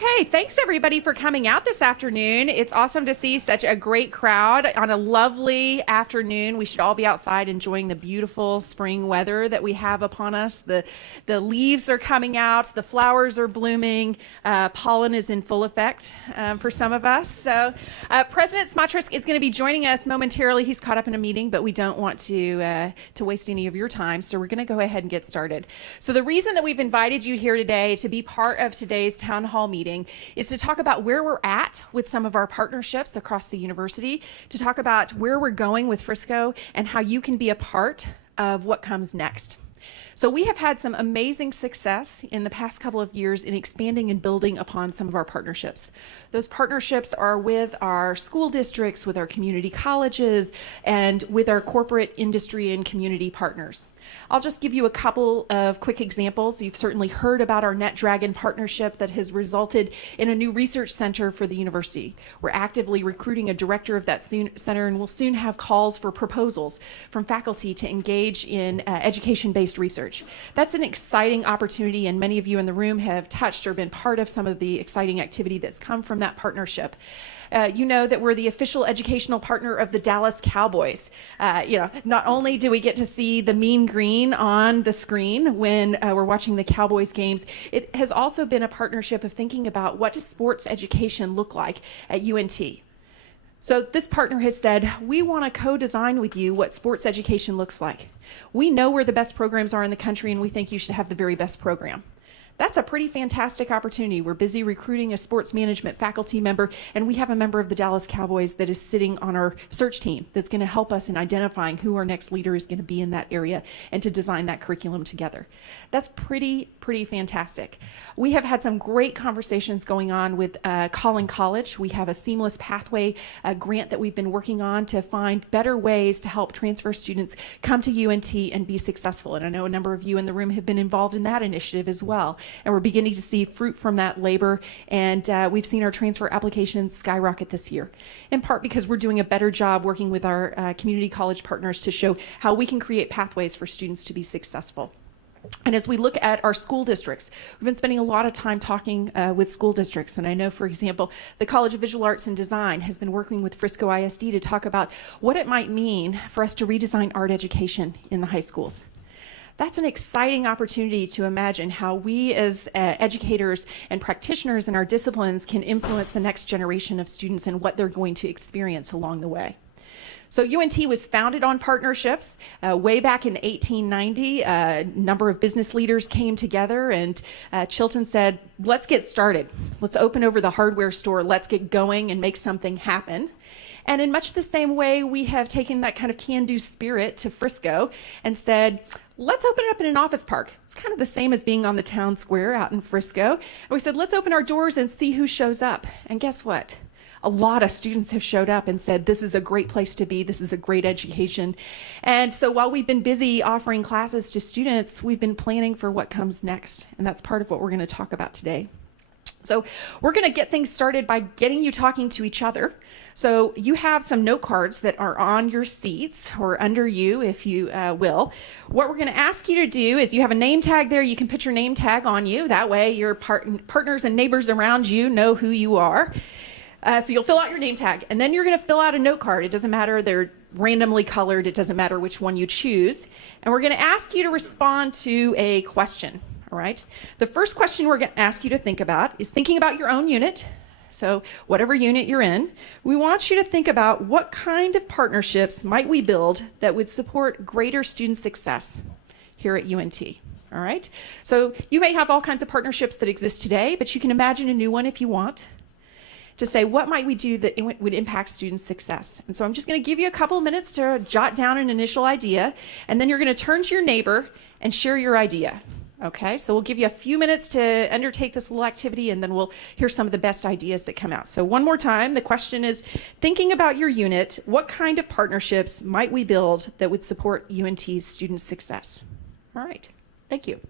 Okay, thanks everybody for coming out this afternoon. It's awesome to see such a great crowd on a lovely afternoon. We should all be outside enjoying the beautiful spring weather that we have upon us. The leaves are coming out, the flowers are blooming, pollen is in full effect for some of us. So President Smatresk is going to be joining us momentarily. He's caught up in a meeting, but we don't want to waste any of your time, so we're going to go ahead and get started. So the reason that we've invited you here today to be part of today's town hall meeting is to talk about where we're at with some of our partnerships across the university, to talk about where we're going with Frisco and how you can be a part of what comes next. So we have had some amazing success in the past couple of years in expanding and building upon some of our partnerships. Those partnerships are with our school districts, with our community colleges, and with our corporate industry and community partners. I'll just give you a couple of quick examples. You've certainly heard about our NetDragon partnership that has resulted in a new research center for the university. We're actively recruiting a director of that center, and we'll soon have calls for proposals from faculty to engage in education-based research. That's an exciting opportunity, and many of you in the room have touched or been part of some of the exciting activity that's come from that partnership. You know that we're the official educational partner of the Dallas Cowboys. Not only do we get to see the mean green on the screen when we're watching the Cowboys games, it has also been a partnership of thinking about what does sports education look like at UNT. So this partner has said, we want to co-design with you what sports education looks like. We know where the best programs are in the country, and we think you should have the very best program. That's a pretty fantastic opportunity. We're busy recruiting a sports management faculty member, and we have a member of the Dallas Cowboys that is sitting on our search team that's going to help us in identifying who our next leader is going to be in that area and to design that curriculum together. That's pretty fantastic. We have had some great conversations going on with Collin College. We have a seamless pathway grant that we've been working on to find better ways to help transfer students come to UNT and be successful. And I know a number of you in the room have been involved in that initiative as well. And we're beginning to see fruit from that labor, and we've seen our transfer applications skyrocket this year, in part because we're doing a better job working with our community college partners to show how we can create pathways for students to be successful. And as we look at our school districts, we've been spending a lot of time talking with school districts. And I know, for example, the College of Visual Arts and Design has been working with Frisco ISD to talk about what it might mean for us to redesign art education in the high schools. That's an exciting opportunity to imagine how we as educators and practitioners in our disciplines can influence the next generation of students and what they're going to experience along the way. So UNT was founded on partnerships way back in 1890. A number of business leaders came together, and Chilton said, let's get started. Let's open over the hardware store. Let's get going and make something happen. And in much the same way, we have taken that kind of can-do spirit to Frisco and said, let's open it up in an office park. It's kind of the same as being on the town square out in Frisco. And we said, let's open our doors and see who shows up. And guess what? A lot of students have showed up and said, this is a great place to be. This is a great education. And so while we've been busy offering classes to students, we've been planning for what comes next. And that's part of what we're going to talk about today. So we're going to get things started by getting you talking to each other. So you have some note cards that are on your seats or under you, if you will. What we're going to ask you to do is you have a name tag there. You can put your name tag on you. That way your partners and neighbors around you know who you are. So you'll fill out your name tag, and then you're going to fill out a note card. It doesn't matter. They're randomly colored. It doesn't matter which one you choose. And we're going to ask you to respond to a question. All right. The first question we're going to ask you to think about is thinking about your own unit. So whatever unit you're in, we want you to think about what kind of partnerships might we build that would support greater student success here at UNT. All right. So you may have all kinds of partnerships that exist today, but you can imagine a new one if you want, to say what might we do that would impact student success. And so I'm just going to give you a couple of minutes to jot down an initial idea, and then you're going to turn to your neighbor and share your idea. Okay, so we'll give you a few minutes to undertake this little activity, and then we'll hear some of the best ideas that come out. So one more time, the question is, thinking about your unit, what kind of partnerships might we build that would support UNT's student success? All right, thank you.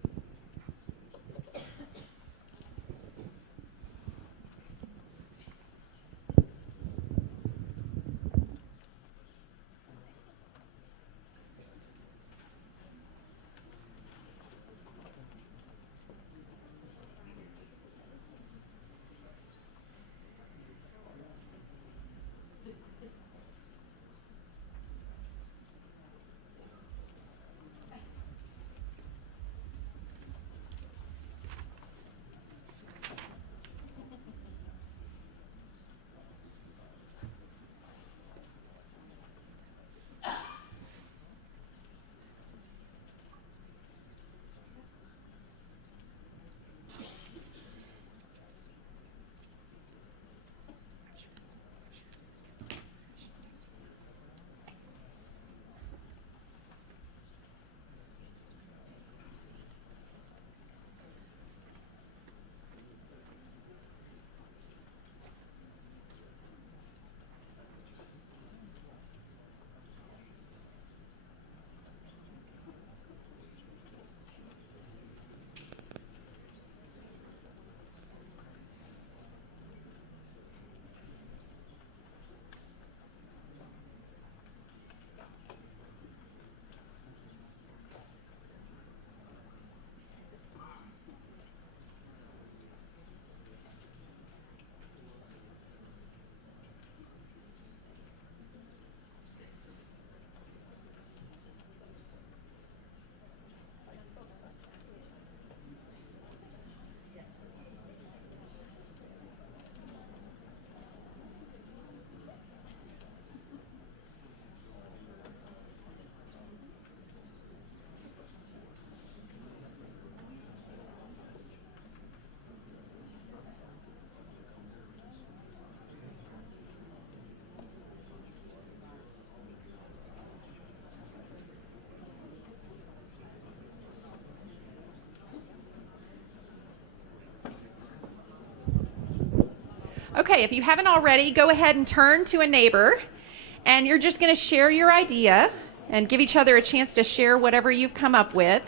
Okay, if you haven't already, go ahead and turn to a neighbor, and you're just going to share your idea and give each other a chance to share whatever you've come up with.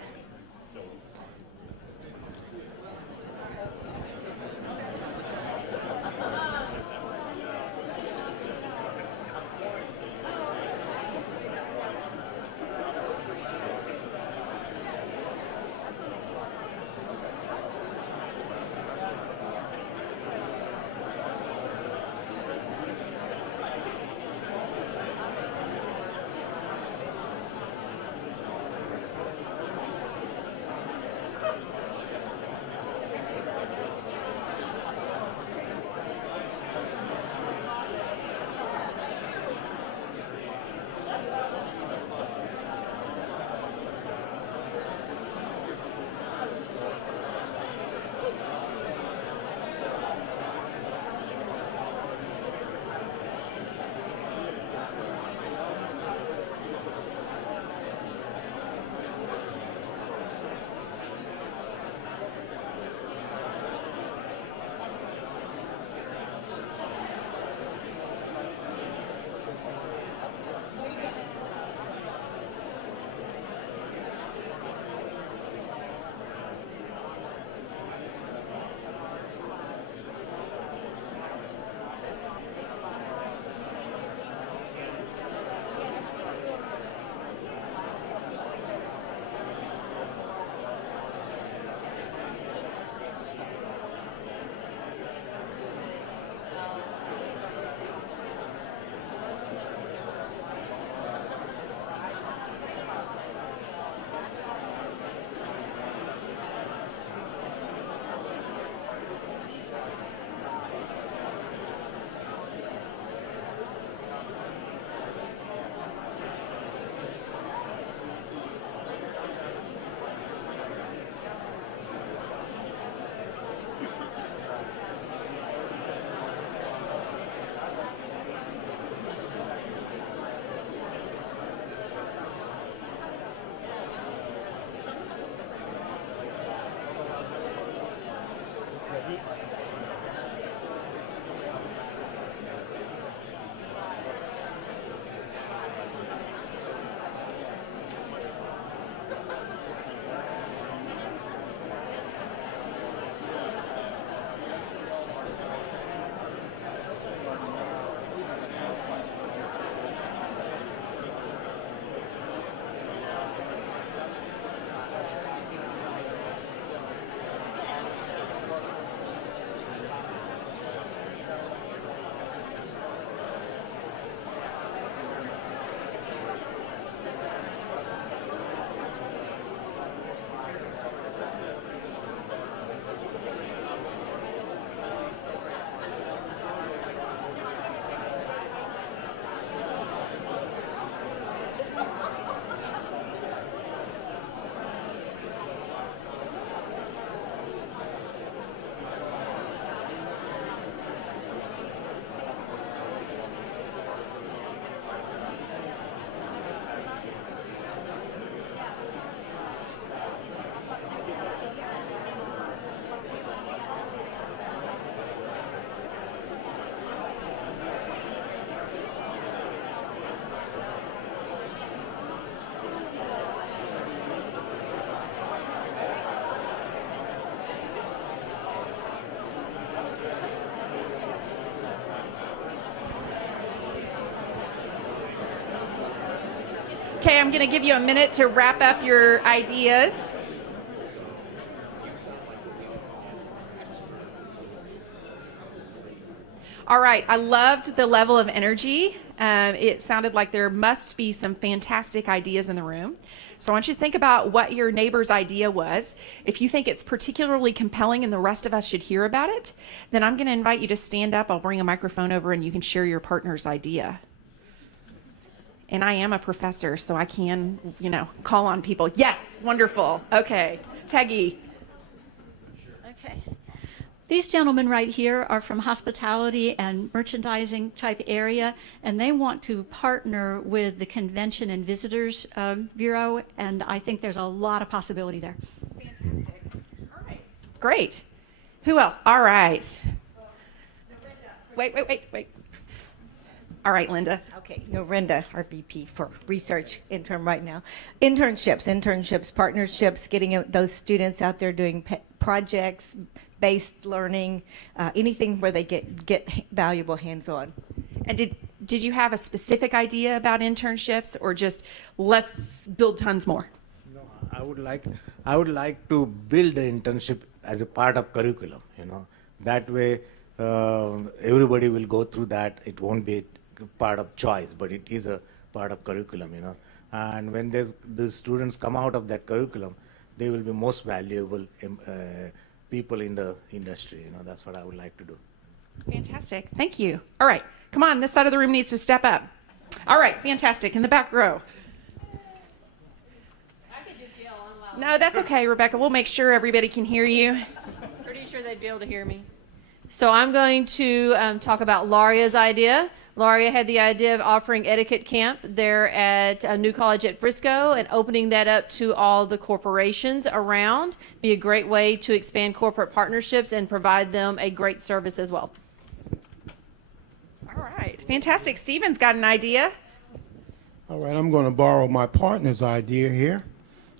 Okay, I'm going to give you a minute to wrap up your ideas. All right, I loved the level of energy. It sounded like there must be some fantastic ideas in the room. So I want you to think about what your neighbor's idea was. If you think it's particularly compelling and the rest of us should hear about it, then I'm going to invite you to stand up. I'll bring a microphone over and you can share your partner's idea. And I am a professor, so I can, call on people. Yes, wonderful. Okay, Peggy. Okay. These gentlemen right here are from hospitality and merchandising type area, and they want to partner with the Convention and Visitors Bureau, and I think there's a lot of possibility there. Fantastic. All right. Great. Who else? All right. Wait. All right, Linda. Okay, Norenda, our VP for research interim right now. Internships, partnerships, getting those students out there doing projects, based learning, anything where they get valuable hands-on. And did you have a specific idea about internships, or just let's build tons more? No, I would like to build an internship as a part of curriculum. That way everybody will go through that. It won't be part of choice, but it is a part of curriculum. And when the students come out of that curriculum, they will be most valuable people in the industry. That's what I would like to do. Fantastic. Thank you. All right. Come on. This side of the room needs to step up. All right. Fantastic. In the back row. I could just yell on loud. No, that's okay, Rebecca. We'll make sure everybody can hear you. Pretty sure they'd be able to hear me. So I'm going to talk about Laria's idea. Laria had the idea of offering etiquette camp there at New College at Frisco and opening that up to all the corporations around. Be a great way to expand corporate partnerships and provide them a great service as well. All right. Fantastic. Steven's got an idea. All right, I'm going to borrow my partner's idea here.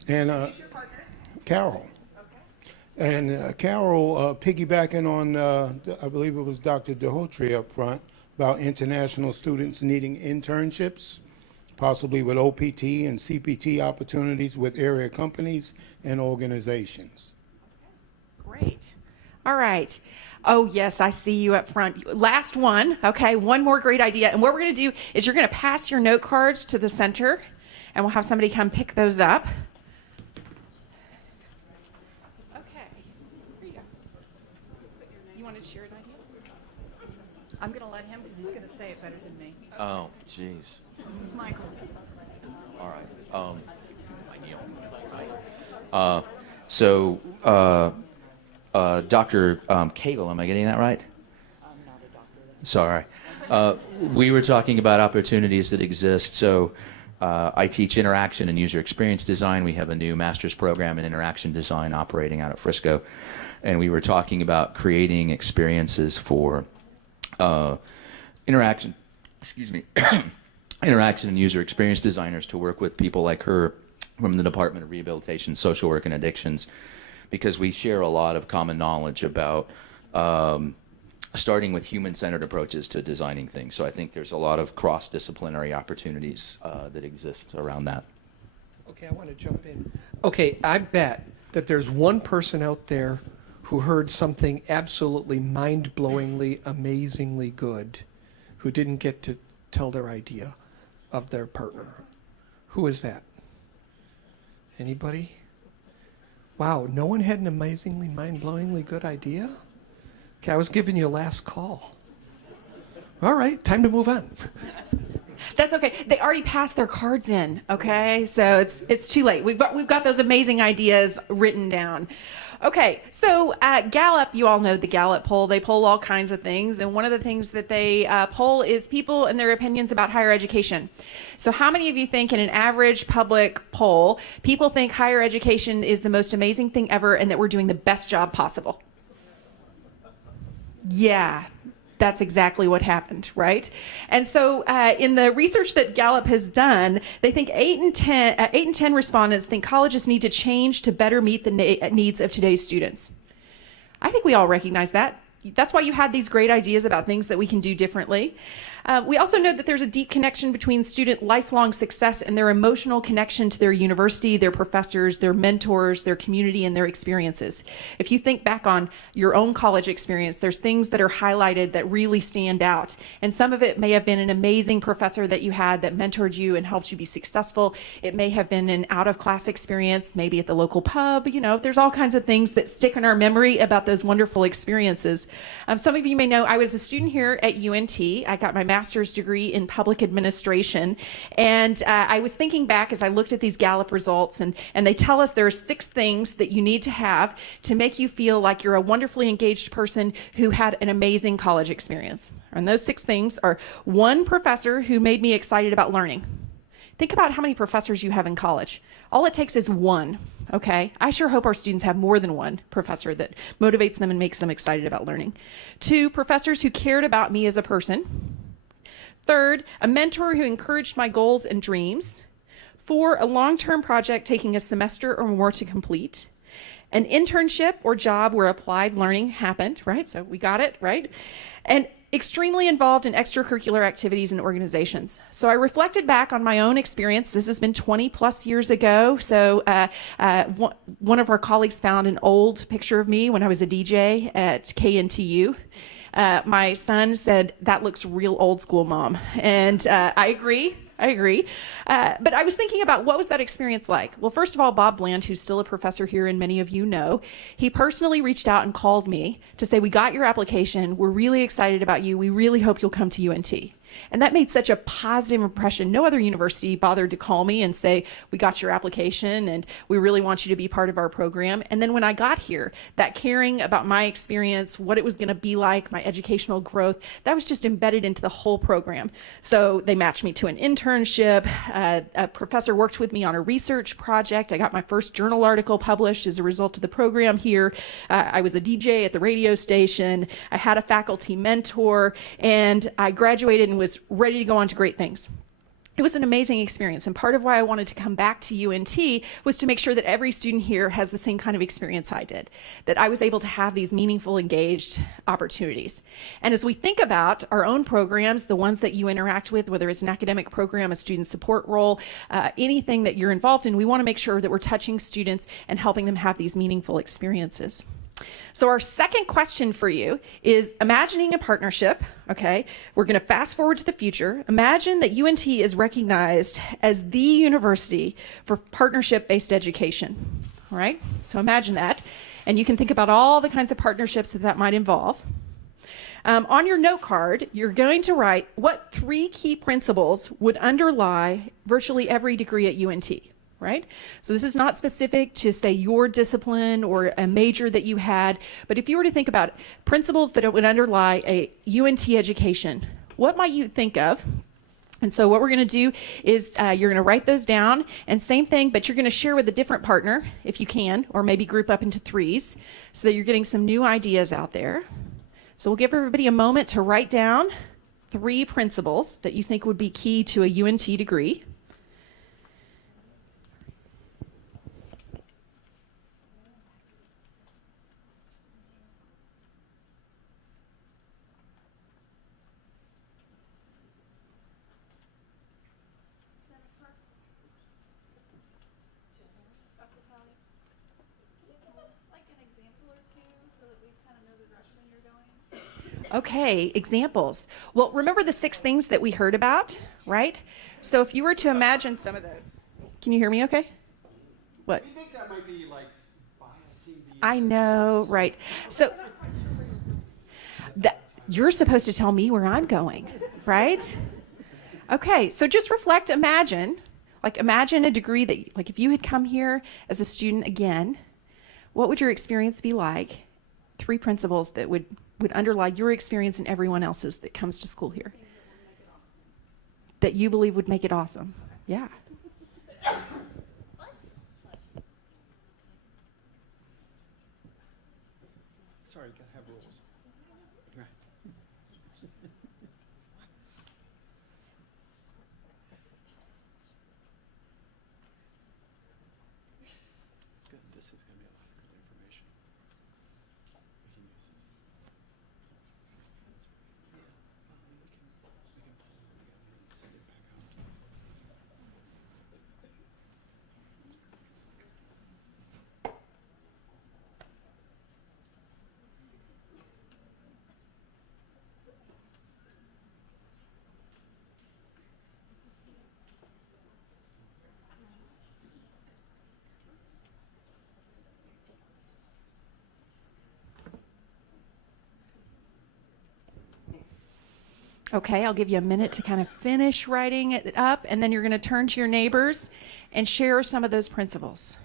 And Who's your partner? Carol. Okay. And Carol, piggybacking on, I believe it was Dr. DeHotry up front, about international students needing internships, possibly with OPT and CPT opportunities with area companies and organizations. Great. All right. Oh, yes, I see you up front. Last one. Okay, one more great idea. And what we're going to do is you're going to pass your note cards to the center, and we'll have somebody come pick those up. Okay. Here you go. You wanted to share an idea? I'm going to let him because he's going to say it better than me. Oh, jeez. This is Michael. All right. Dr. Cagle, am I getting that right? I'm not a doctor. Sorry. We were talking about opportunities that exist. So I teach interaction and user experience design. We have a new master's program in interaction design operating out at Frisco. And we were talking about creating experiences for interaction and user experience designers to work with people like her from the Department of Rehabilitation, Social Work, and Addictions, because we share a lot of common knowledge about starting with human-centered approaches to designing things. So I think there's a lot of cross-disciplinary opportunities that exist around that. Okay, I want to jump in. Okay, I bet that there's one person out there who heard something absolutely mind-blowingly, amazingly good, who didn't get to tell their idea of their partner. Who is that? Anybody? Wow, no one had an amazingly, mind-blowingly good idea? Okay, I was giving you a last call. All right, time to move on. That's okay. They already passed their cards in, okay? So it's too late. We've got those amazing ideas written down. Okay, so Gallup, you all know the Gallup poll. They poll all kinds of things, and one of the things that they poll is people and their opinions about higher education. So how many of you think in an average public poll, people think higher education is the most amazing thing ever and that we're doing the best job possible? Yeah. That's exactly what happened, right? And so in the research that Gallup has done, they think 8 in 10 respondents think colleges need to change to better meet the needs of today's students. I think we all recognize that. That's why you had these great ideas about things that we can do differently. We also know that there's a deep connection between student lifelong success and their emotional connection to their university, their professors, their mentors, their community, and their experiences. If you think back on your own college experience, there's things that are highlighted that really stand out. And some of it may have been an amazing professor that you had that mentored you and helped you be successful. It may have been an out-of-class experience, maybe at the local pub. You know, there's all kinds of things that stick in our memory about those wonderful experiences. Some of you may know I was a student here at UNT. I got my master's degree in public administration. And I was thinking back as I looked at these Gallup results, and they tell us there are 6 things that you need to have to make you feel like you're a wonderfully engaged person who had an amazing college experience. And those 6 things are: 1 professor who made me excited about learning. Think about how many professors you have in college. All it takes is one, okay? I sure hope our students have more than one professor that motivates them and makes them excited about learning. 2, professors who cared about me as a person. 3rd, a mentor who encouraged my goals and dreams. 4, a long-term project taking a semester or more to complete. An internship or job where applied learning happened, right? So we got it, right? And extremely involved in extracurricular activities and organizations. So I reflected back on my own experience. This has been 20 plus years ago. So one of our colleagues found an old picture of me when I was a DJ at KNTU. My son said, "That looks real old school, Mom." And I agree. But I was thinking about what was that experience like? Well, first of all, Bob Bland, who's still a professor here and many of you know, he personally reached out and called me to say, "We got your application. We're really excited about you. We really hope you'll come to UNT." And that made such a positive impression. No other university bothered to call me and say, "We got your application and we really want you to be part of our program." And then when I got here, that caring about my experience, what it was going to be like, my educational growth, that was just embedded into the whole program. So they matched me to an internship. A professor worked with me on a research project. I got my first journal article published as a result of the program here. I was a DJ at the radio station. I had a faculty mentor, and I graduated and was ready to go on to great things. It was an amazing experience, and part of why I wanted to come back to UNT was to make sure that every student here has the same kind of experience I did, that I was able to have these meaningful, engaged opportunities. And as we think about our own programs, the ones that you interact with, whether it's an academic program, a student support role, anything that you're involved in, we want to make sure that we're touching students and helping them have these meaningful experiences. So our second question for you is imagining a partnership, okay? We're going to fast forward to the future. Imagine that UNT is recognized as the university for partnership-based education, all right? So imagine that. And you can think about all the kinds of partnerships that might involve. On your note card, you're going to write what 3 key principles would underlie virtually every degree at UNT. Right? So this is not specific to, say, your discipline or a major that you had, but if you were to think about principles that would underlie a UNT education, what might you think of? And so what we're going to do is you're going to write those down, and same thing, but you're going to share with a different partner if you can, or maybe group up into 3s so that you're getting some new ideas out there. So we'll give everybody a moment to write down 3 principles that you think would be key to a UNT degree. Okay, examples. Well, remember the 6 things that we heard about, right? So if you were to imagine some of those. Can you hear me okay? What? We think that might be like biasing the I know, right. So you're supposed to tell me where I'm going, right? Okay, so just reflect, imagine a degree that, like if you had come here as a student again, what would your experience be like? 3 principles that would underlie your experience and everyone else's that comes to school here. That you believe would make it awesome. Yeah. Sorry, gotta have rules. Right. It's good. This is gonna be a lot of good information. We can use this. Yeah. We can pull it together and send it back out. Okay, I'll give you a minute to kind of finish writing it up, and then you're going to turn to your neighbors and share some of those principles.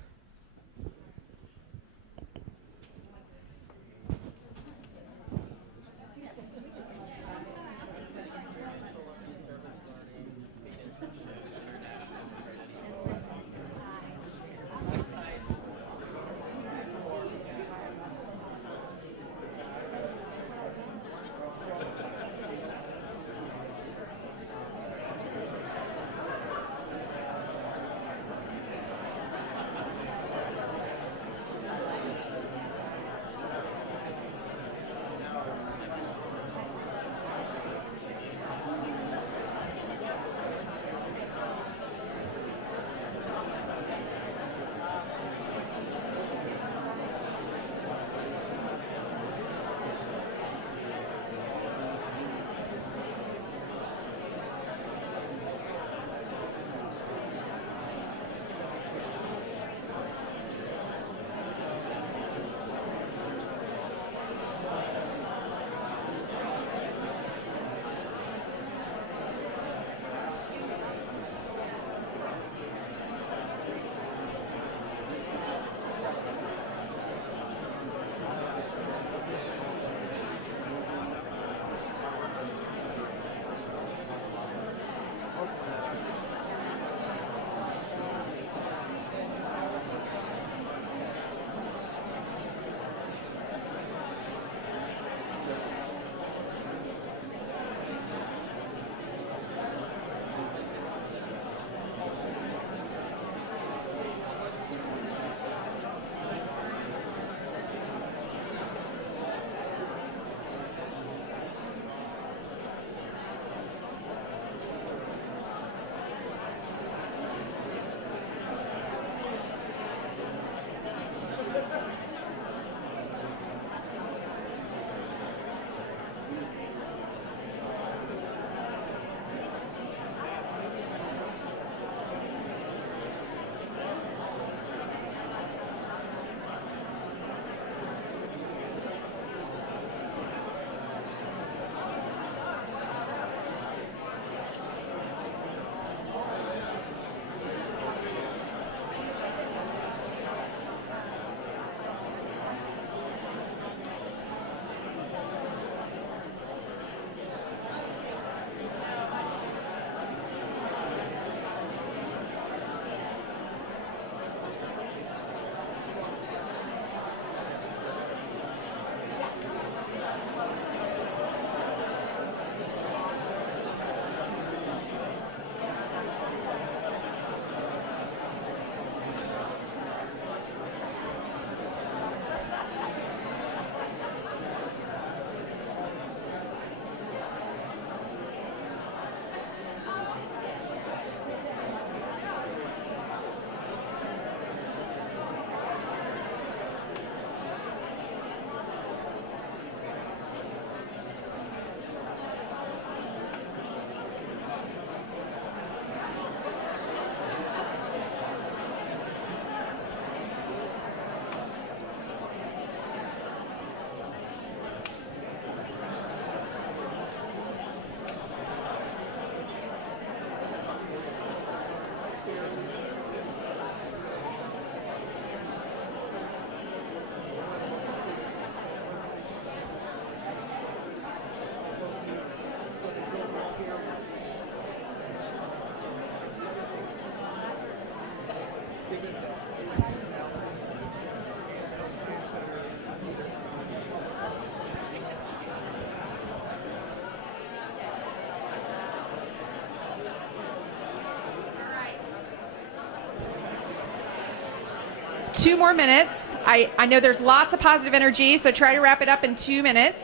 2 more minutes. I know there's lots of positive energy, so try to wrap it up in 2 minutes.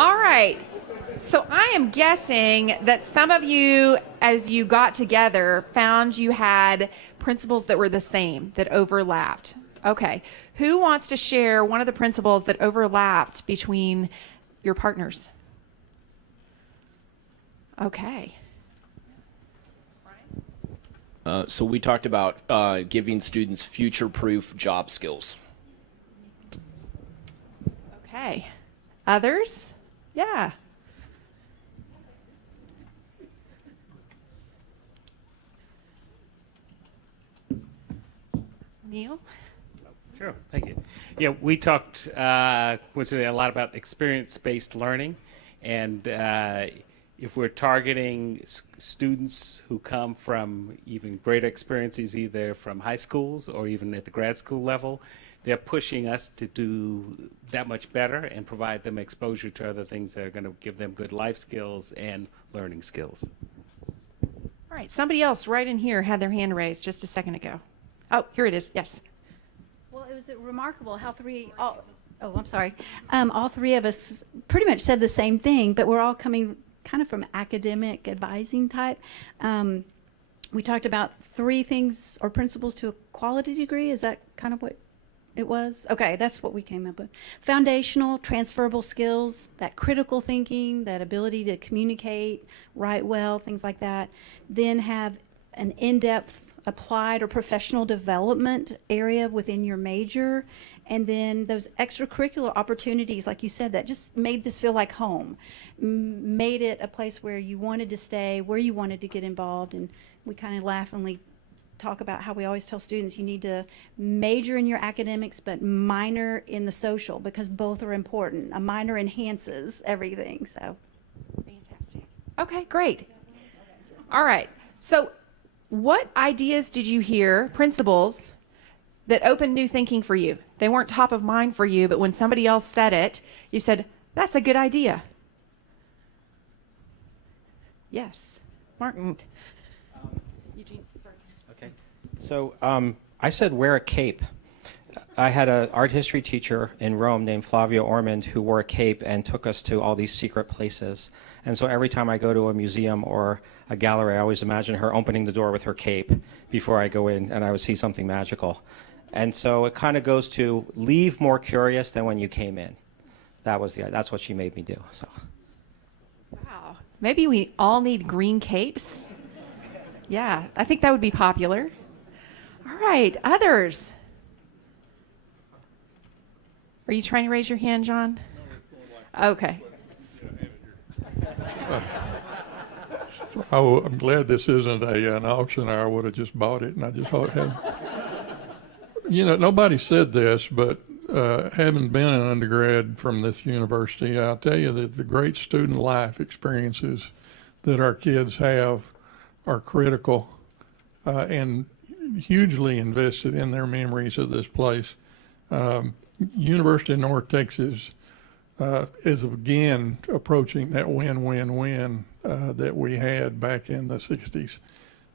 All right. So I am guessing that some of you, as you got together, found you had principles that were the same, that overlapped. Okay. Who wants to share one of the principles that overlapped between your partners? Okay. So we talked about giving students future-proof job skills. Okay. Others? Yeah. Neal? Sure, thank you. Yeah, we talked coincidentally a lot about experience-based learning, and if we're targeting students who come from even greater experiences, either from high schools or even at the grad school level, they're pushing us to do that much better and provide them exposure to other things that are going to give them good life skills and learning skills. All right, somebody else right in here had their hand raised just a second ago. Oh, here it is. Yes. Well, it was remarkable how I'm sorry. All three of us pretty much said the same thing, but we're all coming kind of from academic advising type. We talked about 3 things or principles to a quality degree. Is that kind of what it was? Okay, that's what we came up with. Foundational, transferable skills, that critical thinking, that ability to communicate, write well, things like that. Then have an in-depth applied or professional development area within your major, and then those extracurricular opportunities, like you said, that just made this feel like home, made it a place where you wanted to stay, where you wanted to get involved. And we kind of laughingly talk about how we always tell students you need to major in your academics but minor in the social, because both are important. A minor enhances everything. So fantastic. Okay, great. All right, so what ideas did you hear, principles, that opened new thinking for you? They weren't top of mind for you, but when somebody else said it, you said, that's a good idea. Yes. Martin. Eugene, sorry. Okay. So I said wear a cape. I had an art history teacher in Rome named Flavio Ormond who wore a cape and took us to all these secret places. And so every time I go to a museum or a gallery, I always imagine her opening the door with her cape before I go in, and I would see something magical. And so it kind of goes to leave more curious than when you came in. That's what she made me do. So. Wow. Maybe we all need green capes. Yeah, I think that would be popular. All right, others. Are you trying to raise your hand, John? Okay. I'm glad this isn't an auction. I would have just bought it, and I just thought, nobody said this, but having been an undergrad from this university, I'll tell you that the great student life experiences that our kids have are critical and hugely invested in their memories of this place. University of North Texas is again approaching that win-win-win that we had back in the 60s.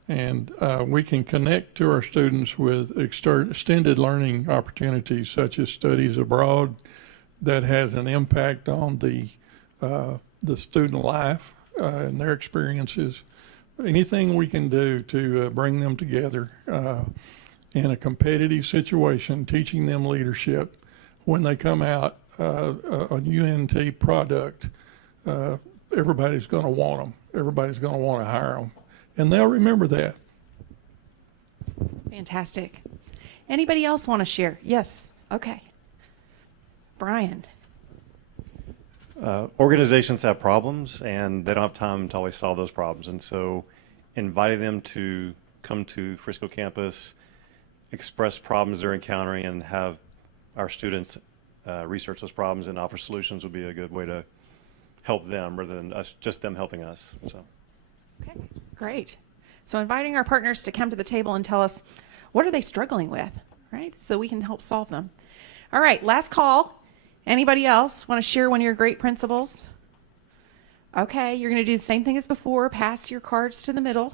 And we can connect to our students with extended learning opportunities such as studies abroad, that has an impact on the student life and their experiences. Anything we can do to bring them together in a competitive situation, teaching them leadership. When they come out, a UNT product, everybody's going to want them. Everybody's going to want to hire them. And they'll remember that. Fantastic. Anybody else want to share? Yes. Okay. Brian. Organizations have problems and they don't have time to always solve those problems. And so inviting them to come to Frisco campus, express problems they're encountering, and have our students research those problems and offer solutions would be a good way to help them rather than us, just them helping us. So. Okay, great. So inviting our partners to come to the table and tell us what are they struggling with, right? So we can help solve them. All right, last call. Anybody else want to share one of your great principles? Okay, you're going to do the same thing as before. Pass your cards to the middle.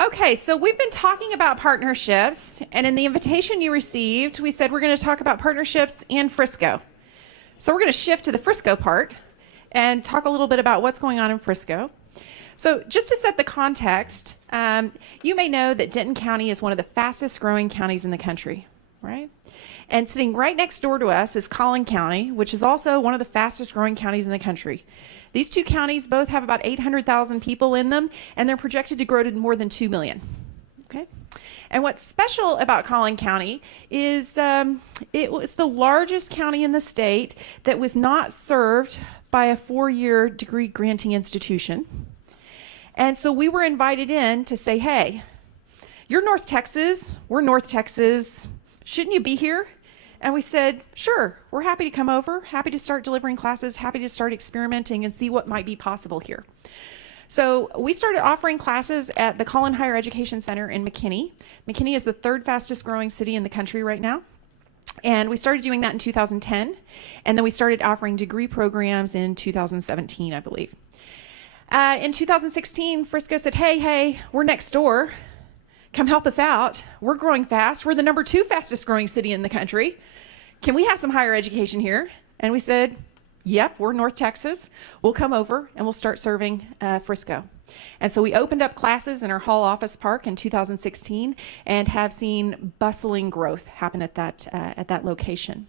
Okay, so we've been talking about partnerships, and in the invitation you received, we said we're going to talk about partnerships in Frisco. So we're going to shift to the Frisco part and talk a little bit about what's going on in Frisco. So just to set the context, you may know that Denton County is one of the fastest growing counties in the country, right? And sitting right next door to us is Collin County, which is also one of the fastest growing counties in the country. These two counties both have about 800,000 people in them, and they're projected to grow to more than 2 million. Okay? And what's special about Collin County is it was the largest county in the state that was not served by a 4-year degree granting institution. And so we were invited in to say, hey, you're North Texas, we're North Texas, shouldn't you be here? And we said, sure, we're happy to come over, happy to start delivering classes, happy to start experimenting and see what might be possible here. So we started offering classes at the Collin Higher Education Center in McKinney. McKinney is the 3rd fastest growing city in the country right now. And we started doing that in 2010. And then we started offering degree programs in 2017, I believe. In 2016, Frisco said, hey, we're next door. Come help us out. We're growing fast. We're the number 2 fastest growing city in the country. Can we have some higher education here? And we said, yep, we're North Texas. We'll come over and we'll start serving Frisco. And so we opened up classes in our Hall Office Park in 2016 and have seen bustling growth happen at that location.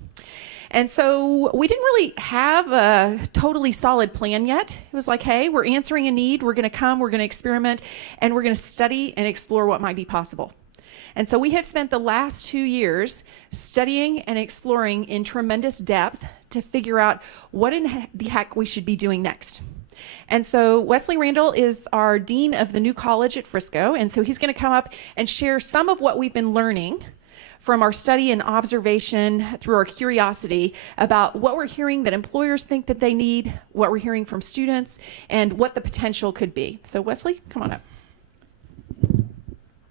And so we didn't really have a totally solid plan yet. It was like, hey, we're answering a need. We're going to come, we're going to experiment, and we're going to study and explore what might be possible. And so we have spent the last 2 years studying and exploring in tremendous depth to figure out what in the heck we should be doing next. And so Wesley Randall is our dean of the new college at Frisco, and so he's going to come up and share some of what we've been learning from our study and observation through our curiosity about what we're hearing that employers think that they need, what we're hearing from students, and what the potential could be. So Wesley, come on up.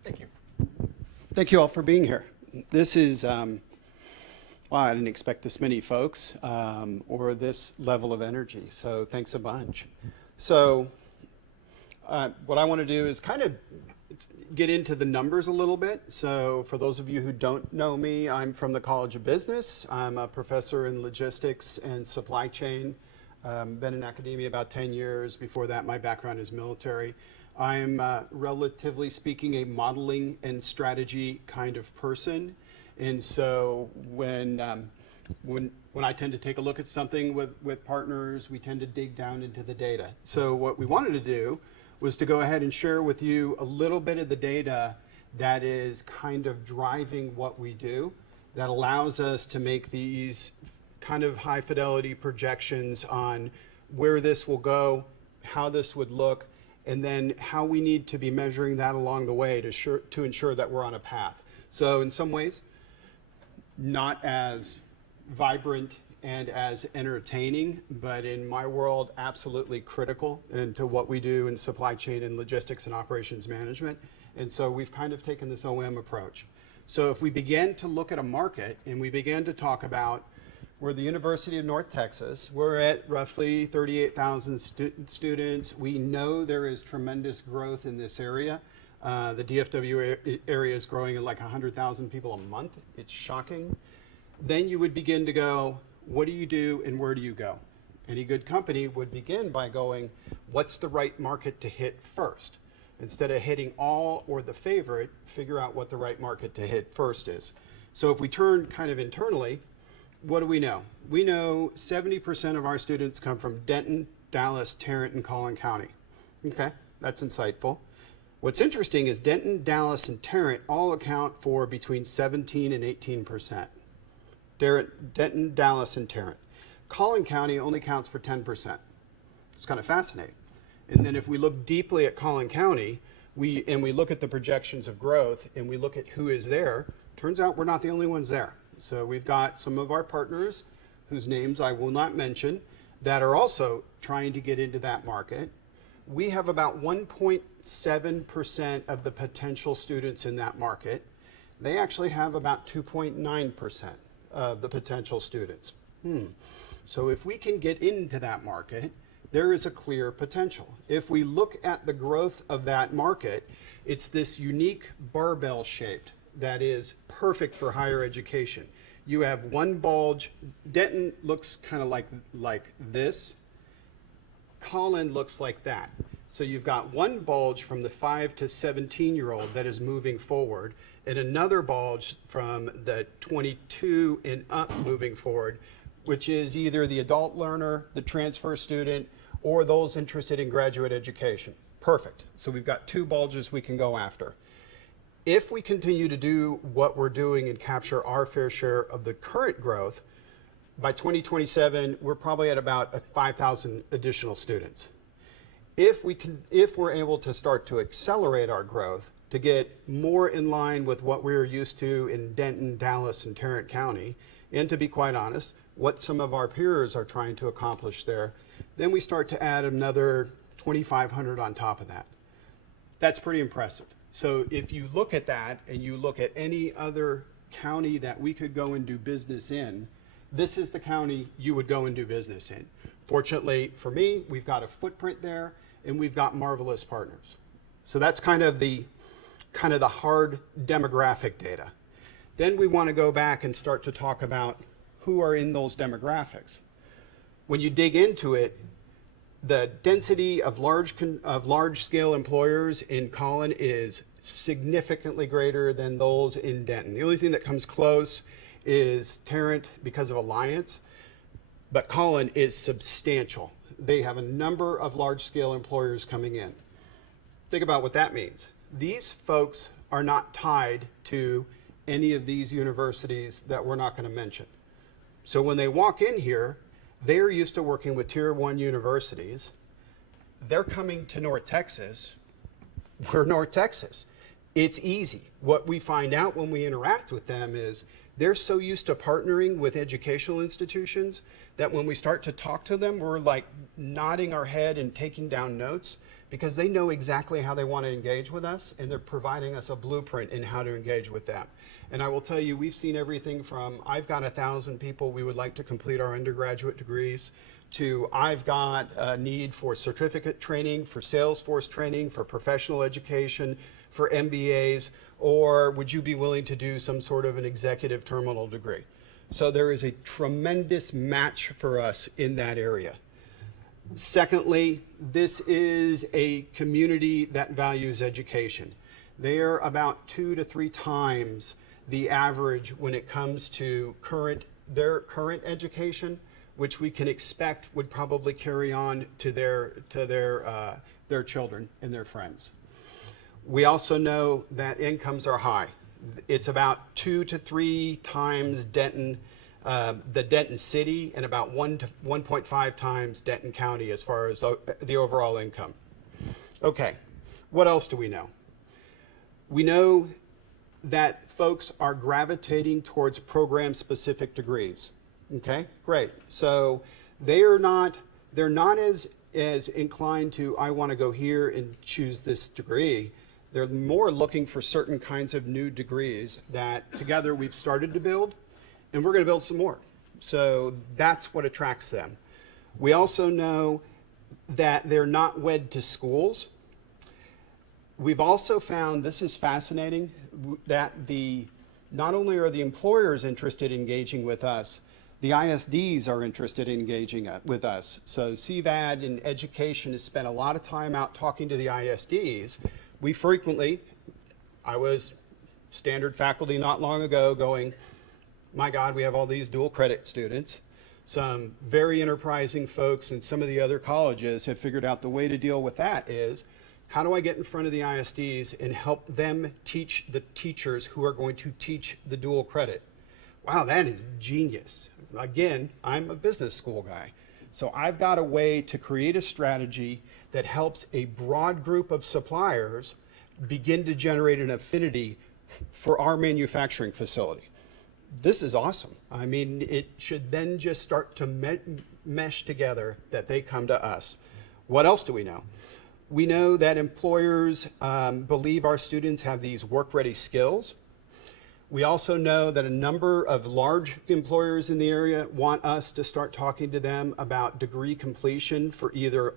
Thank you. Thank you all for being here. This is, wow, I didn't expect this many folks or this level of energy, so thanks a bunch. So what I want to do is kind of get into the numbers a little bit. So for those of you who don't know me, I'm from the College of Business. I'm a professor in logistics and supply chain. Been in academia about 10 years. Before that, my background is military. I'm relatively speaking a modeling and strategy kind of person. And so when I tend to take a look at something with partners, we tend to dig down into the data. So what we wanted to do was to go ahead and share with you a little bit of the data that is kind of driving what we do, that allows us to make these kind of high fidelity projections on where this will go, how this would look, and then how we need to be measuring that along the way to ensure that we're on a path. So in some ways, not as vibrant and as entertaining, but in my world, absolutely critical into what we do in supply chain and logistics and operations management. And so we've kind of taken this OM approach. So if we begin to look at a market and we begin to talk about, we're the University of North Texas, we're at roughly 38,000 students. We know there is tremendous growth in this area. The DFW area is growing at like 100,000 people a month. It's shocking. Then you would begin to go, what do you do and where do you go? Any good company would begin by going, what's the right market to hit first? Instead of hitting all or the favorite, figure out what the right market to hit first is. So if we turn kind of internally, what do we know? We know 70% of our students come from Denton, Dallas, Tarrant, and Collin County. Okay, that's insightful. What's interesting is Denton, Dallas, and Tarrant all account for between 17 and 18%. Denton, Dallas, and Tarrant. Collin County only counts for 10%. It's kind of fascinating. And then if we look deeply at Collin County, we look at the projections of growth and we look at who is there, turns out we're not the only ones there. So we've got some of our partners whose names I will not mention that are also trying to get into that market. We have about 1.7% of the potential students in that market. They actually have about 2.9% of the potential students. So if we can get into that market, there is a clear potential. If we look at the growth of that market, it's this unique barbell shaped that is perfect for higher education. You have one bulge. Denton looks kind of like this. Collin looks like that. So you've got one bulge from the 5 to 17-year-old that is moving forward, and another bulge from the 22 and up moving forward, which is either the adult learner, the transfer student, or those interested in graduate education. Perfect. So we've got two bulges we can go after. If we continue to do what we're doing and capture our fair share of the current growth, by 2027, we're probably at about 5,000 additional students. If we're able to start to accelerate our growth to get more in line with what we're used to in Denton, Dallas, and Tarrant County, and to be quite honest, what some of our peers are trying to accomplish there, then we start to add another 2,500 on top of that. That's pretty impressive. So if you look at that and you look at any other county that we could go and do business in, this is the county you would go and do business in. Fortunately for me, we've got a footprint there and we've got marvelous partners. So that's kind of the hard demographic data. Then we want to go back and start to talk about who are in those demographics. When you dig into it, the density of large-scale employers in Collin is significantly greater than those in Denton. The only thing that comes close is Tarrant because of Alliance, but Collin is substantial. They have a number of large-scale employers coming in. Think about what that means. These folks are not tied to any of these universities that we're not going to mention. So when they walk in here, they're used to working with Tier 1 universities. They're coming to North Texas. We're North Texas. It's easy. What we find out when we interact with them is they're so used to partnering with educational institutions that when we start to talk to them, we're like nodding our head and taking down notes because they know exactly how they want to engage with us, and they're providing us a blueprint in how to engage with them. And I will tell you, we've seen everything from I've got 1,000 people we would like to complete our undergraduate degrees to I've got a need for certificate training, for Salesforce training, for professional education, for MBAs, or would you be willing to do some sort of an executive terminal degree? So there is a tremendous match for us in that area. Secondly, this is a community that values education. They are about 2 to 3 times the average when it comes to their current education, which we can expect would probably carry on to their children and their friends. We also know that incomes are high. It's about 2 to 3 times Denton, the Denton city, and about 1 to 1.5 times Denton County as far as the overall income. Okay, what else do we know? We know that folks are gravitating towards program-specific degrees. Okay, great. So they're not as inclined to, I want to go here and choose this degree. They're more looking for certain kinds of new degrees that together we've started to build, and we're going to build some more. So that's what attracts them. We also know that they're not wed to schools. We've also found, this is fascinating, that not only are the employers interested in engaging with us, the ISDs are interested in engaging with us. So CVAD in education has spent a lot of time out talking to the ISDs. We frequently, I was standard faculty not long ago going, my God, we have all these dual credit students. Some very enterprising folks in some of the other colleges have figured out the way to deal with that is, how do I get in front of the ISDs and help them teach the teachers who are going to teach the dual credit? Wow, that is genius. Again, I'm a business school guy. So I've got a way to create a strategy that helps a broad group of suppliers begin to generate an affinity for our manufacturing facility. This is awesome. I mean, it should then just start to mesh together that they come to us. What else do we know? We know that employers believe our students have these work-ready skills. We also know that a number of large employers in the area want us to start talking to them about degree completion for either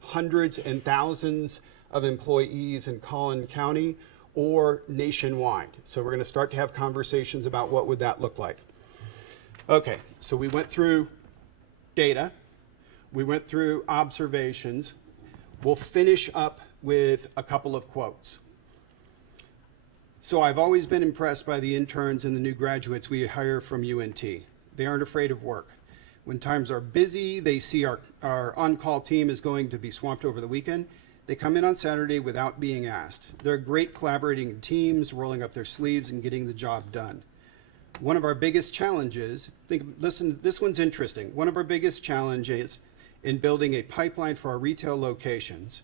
hundreds and thousands of employees in Collin County or nationwide. So we're going to start to have conversations about what would that look like. Okay, so we went through data. We went through observations. We'll finish up with a couple of quotes. So I've always been impressed by the interns and the new graduates we hire from UNT. They aren't afraid of work. When times are busy, they see our on-call team is going to be swamped over the weekend. They come in on Saturday without being asked. They're great collaborating in teams, rolling up their sleeves and getting the job done. One of our biggest challenges, listen, this one's interesting. One of our biggest challenges in building a pipeline for our retail locations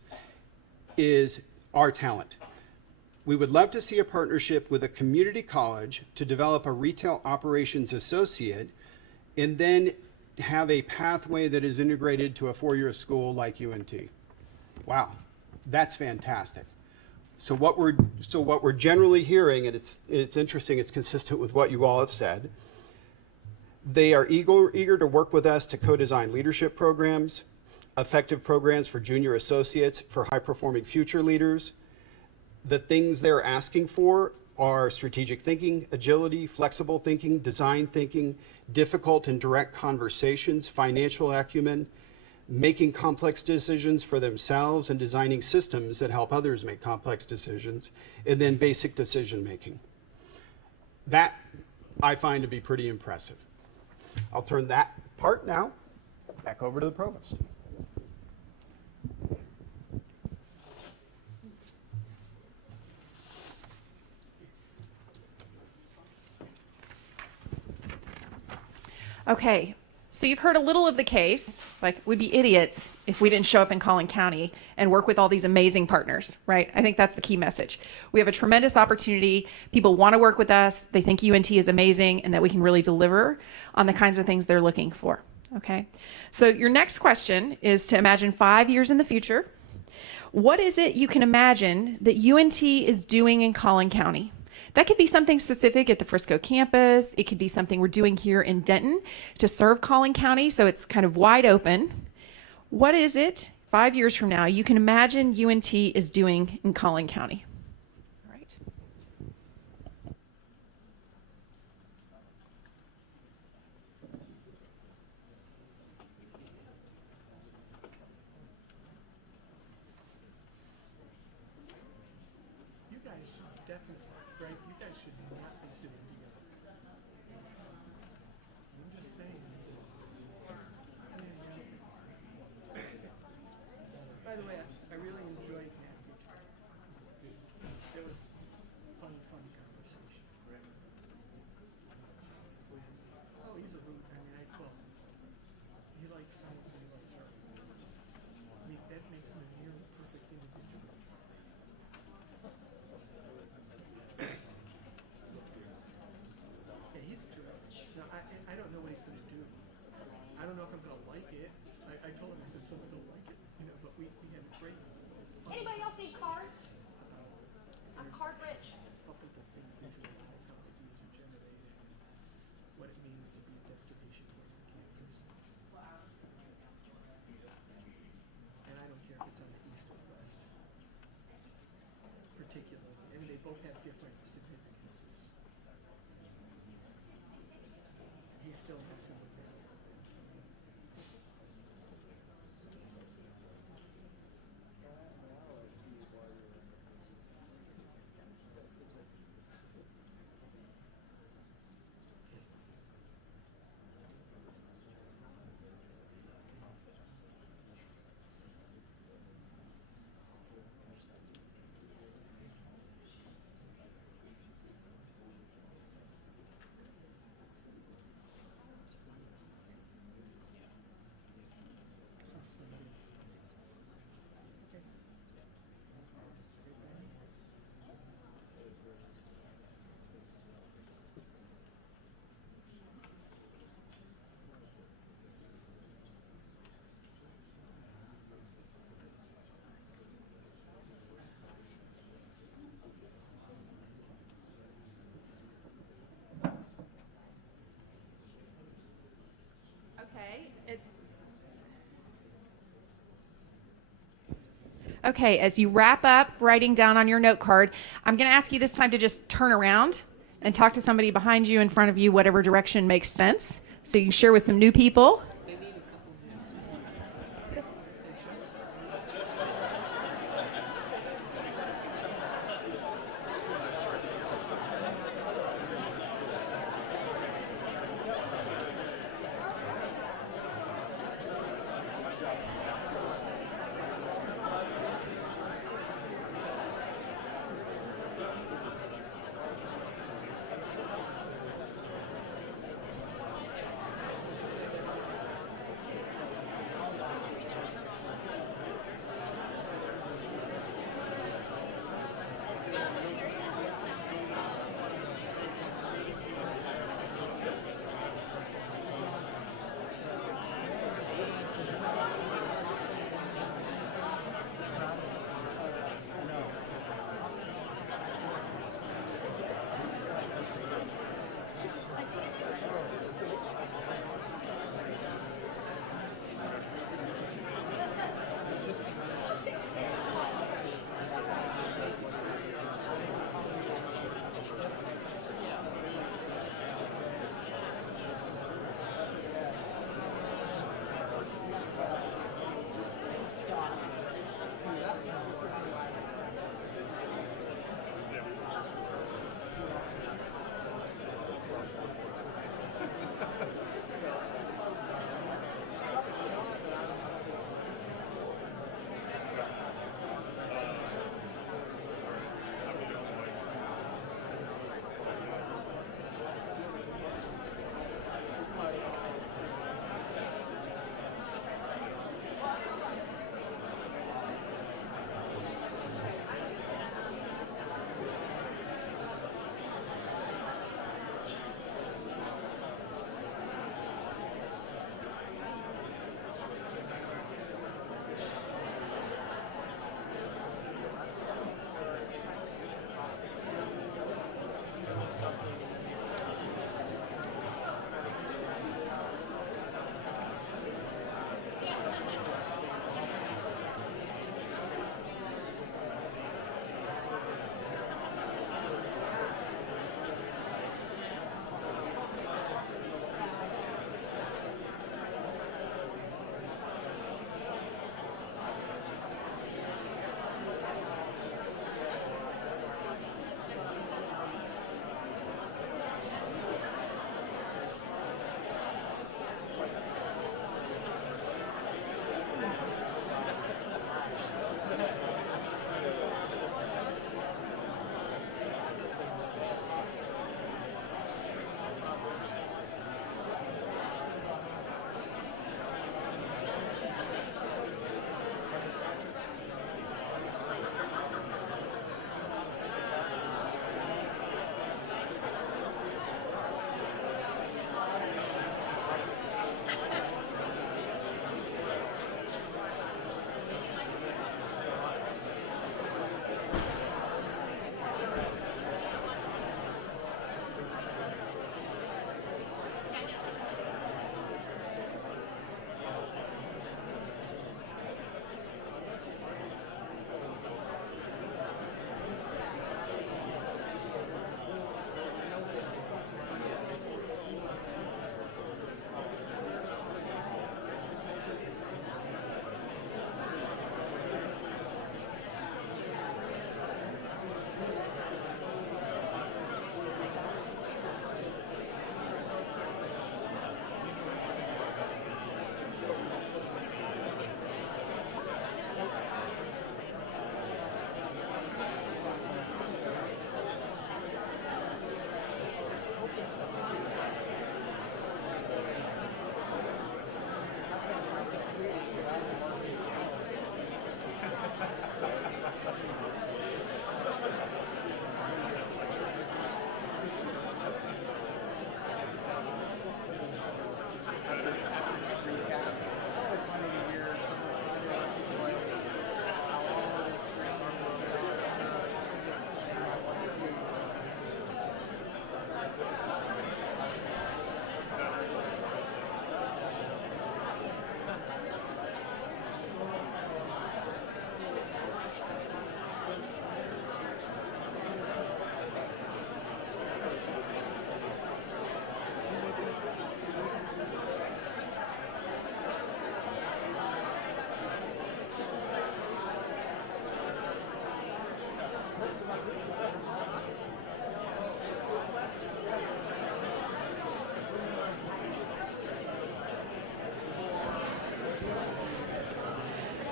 is our talent. We would love to see a partnership with a community college to develop a retail operations associate and then have a pathway that is integrated to a four-year school like UNT. Wow, that's fantastic. So what we're generally hearing, and it's interesting, it's consistent with what you all have said, they are eager to work with us to co-design leadership programs, effective programs for junior associates, for high-performing future leaders. The things they're asking for are strategic thinking, agility, flexible thinking, design thinking, difficult and direct conversations, financial acumen, making complex decisions for themselves and designing systems that help others make complex decisions, and then basic decision making. That I find to be pretty impressive. I'll turn that part now back over to the provost. Okay, so you've heard a little of the case. Like, we'd be idiots if we didn't show up in Collin County and work with all these amazing partners, right? I think that's the key message. We have a tremendous opportunity. People want to work with us. They think UNT is amazing and that we can really deliver on the kinds of things they're looking for, okay? So your next question is to imagine 5 years in the future. What is it you can imagine that UNT is doing in Collin County? That could be something specific at the Frisco campus. It could be something we're doing here in Denton to serve Collin County, so it's kind of wide open. What is it 5 years from now you can imagine UNT is doing in Collin County? All right. You guys should definitely, right? You guys should not be sitting together. I'm just saying. By the way, I really enjoyed Matthew. It was fun conversation. Oh, he's a rude guy. Well, he likes science and he likes art. I mean, that makes him a near perfect individual. both have different significances. He still has some of that. Okay, as you wrap up writing down on your note card, I'm going to ask you this time to just turn around and talk to somebody behind you, in front of you, whatever direction makes sense, so you can share with some new people.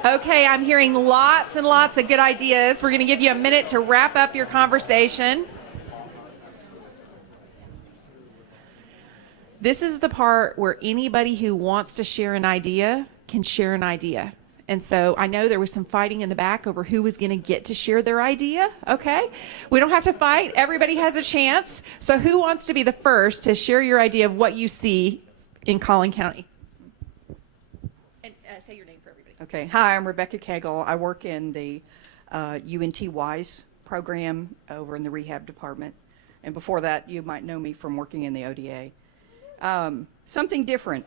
Okay, I'm hearing lots and lots of good ideas. We're going to give you a minute to wrap up your conversation. This is the part where anybody who wants to share an idea can share an idea. And so I know there was some fighting in the back over who was going to get to share their idea. Okay, we don't have to fight. Everybody has a chance. So who wants to be the first to share your idea of what you see in Collin County? And say your name for everybody. Okay. Hi, I'm Rebecca Cagle. I work in the UNT WISE program over in the rehab department. And before that, you might know me from working in the ODA. Something different.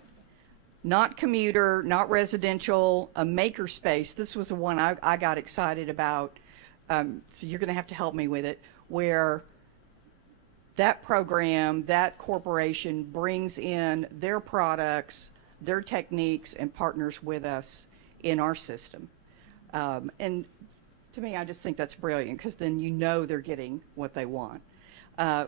Not commuter, not residential, a maker space. This was the one I got excited about. So you're going to have to help me with it, where that program, that corporation brings in their products, their techniques, and partners with us in our system. And to me, I just think that's brilliant, because then you know they're getting what they want.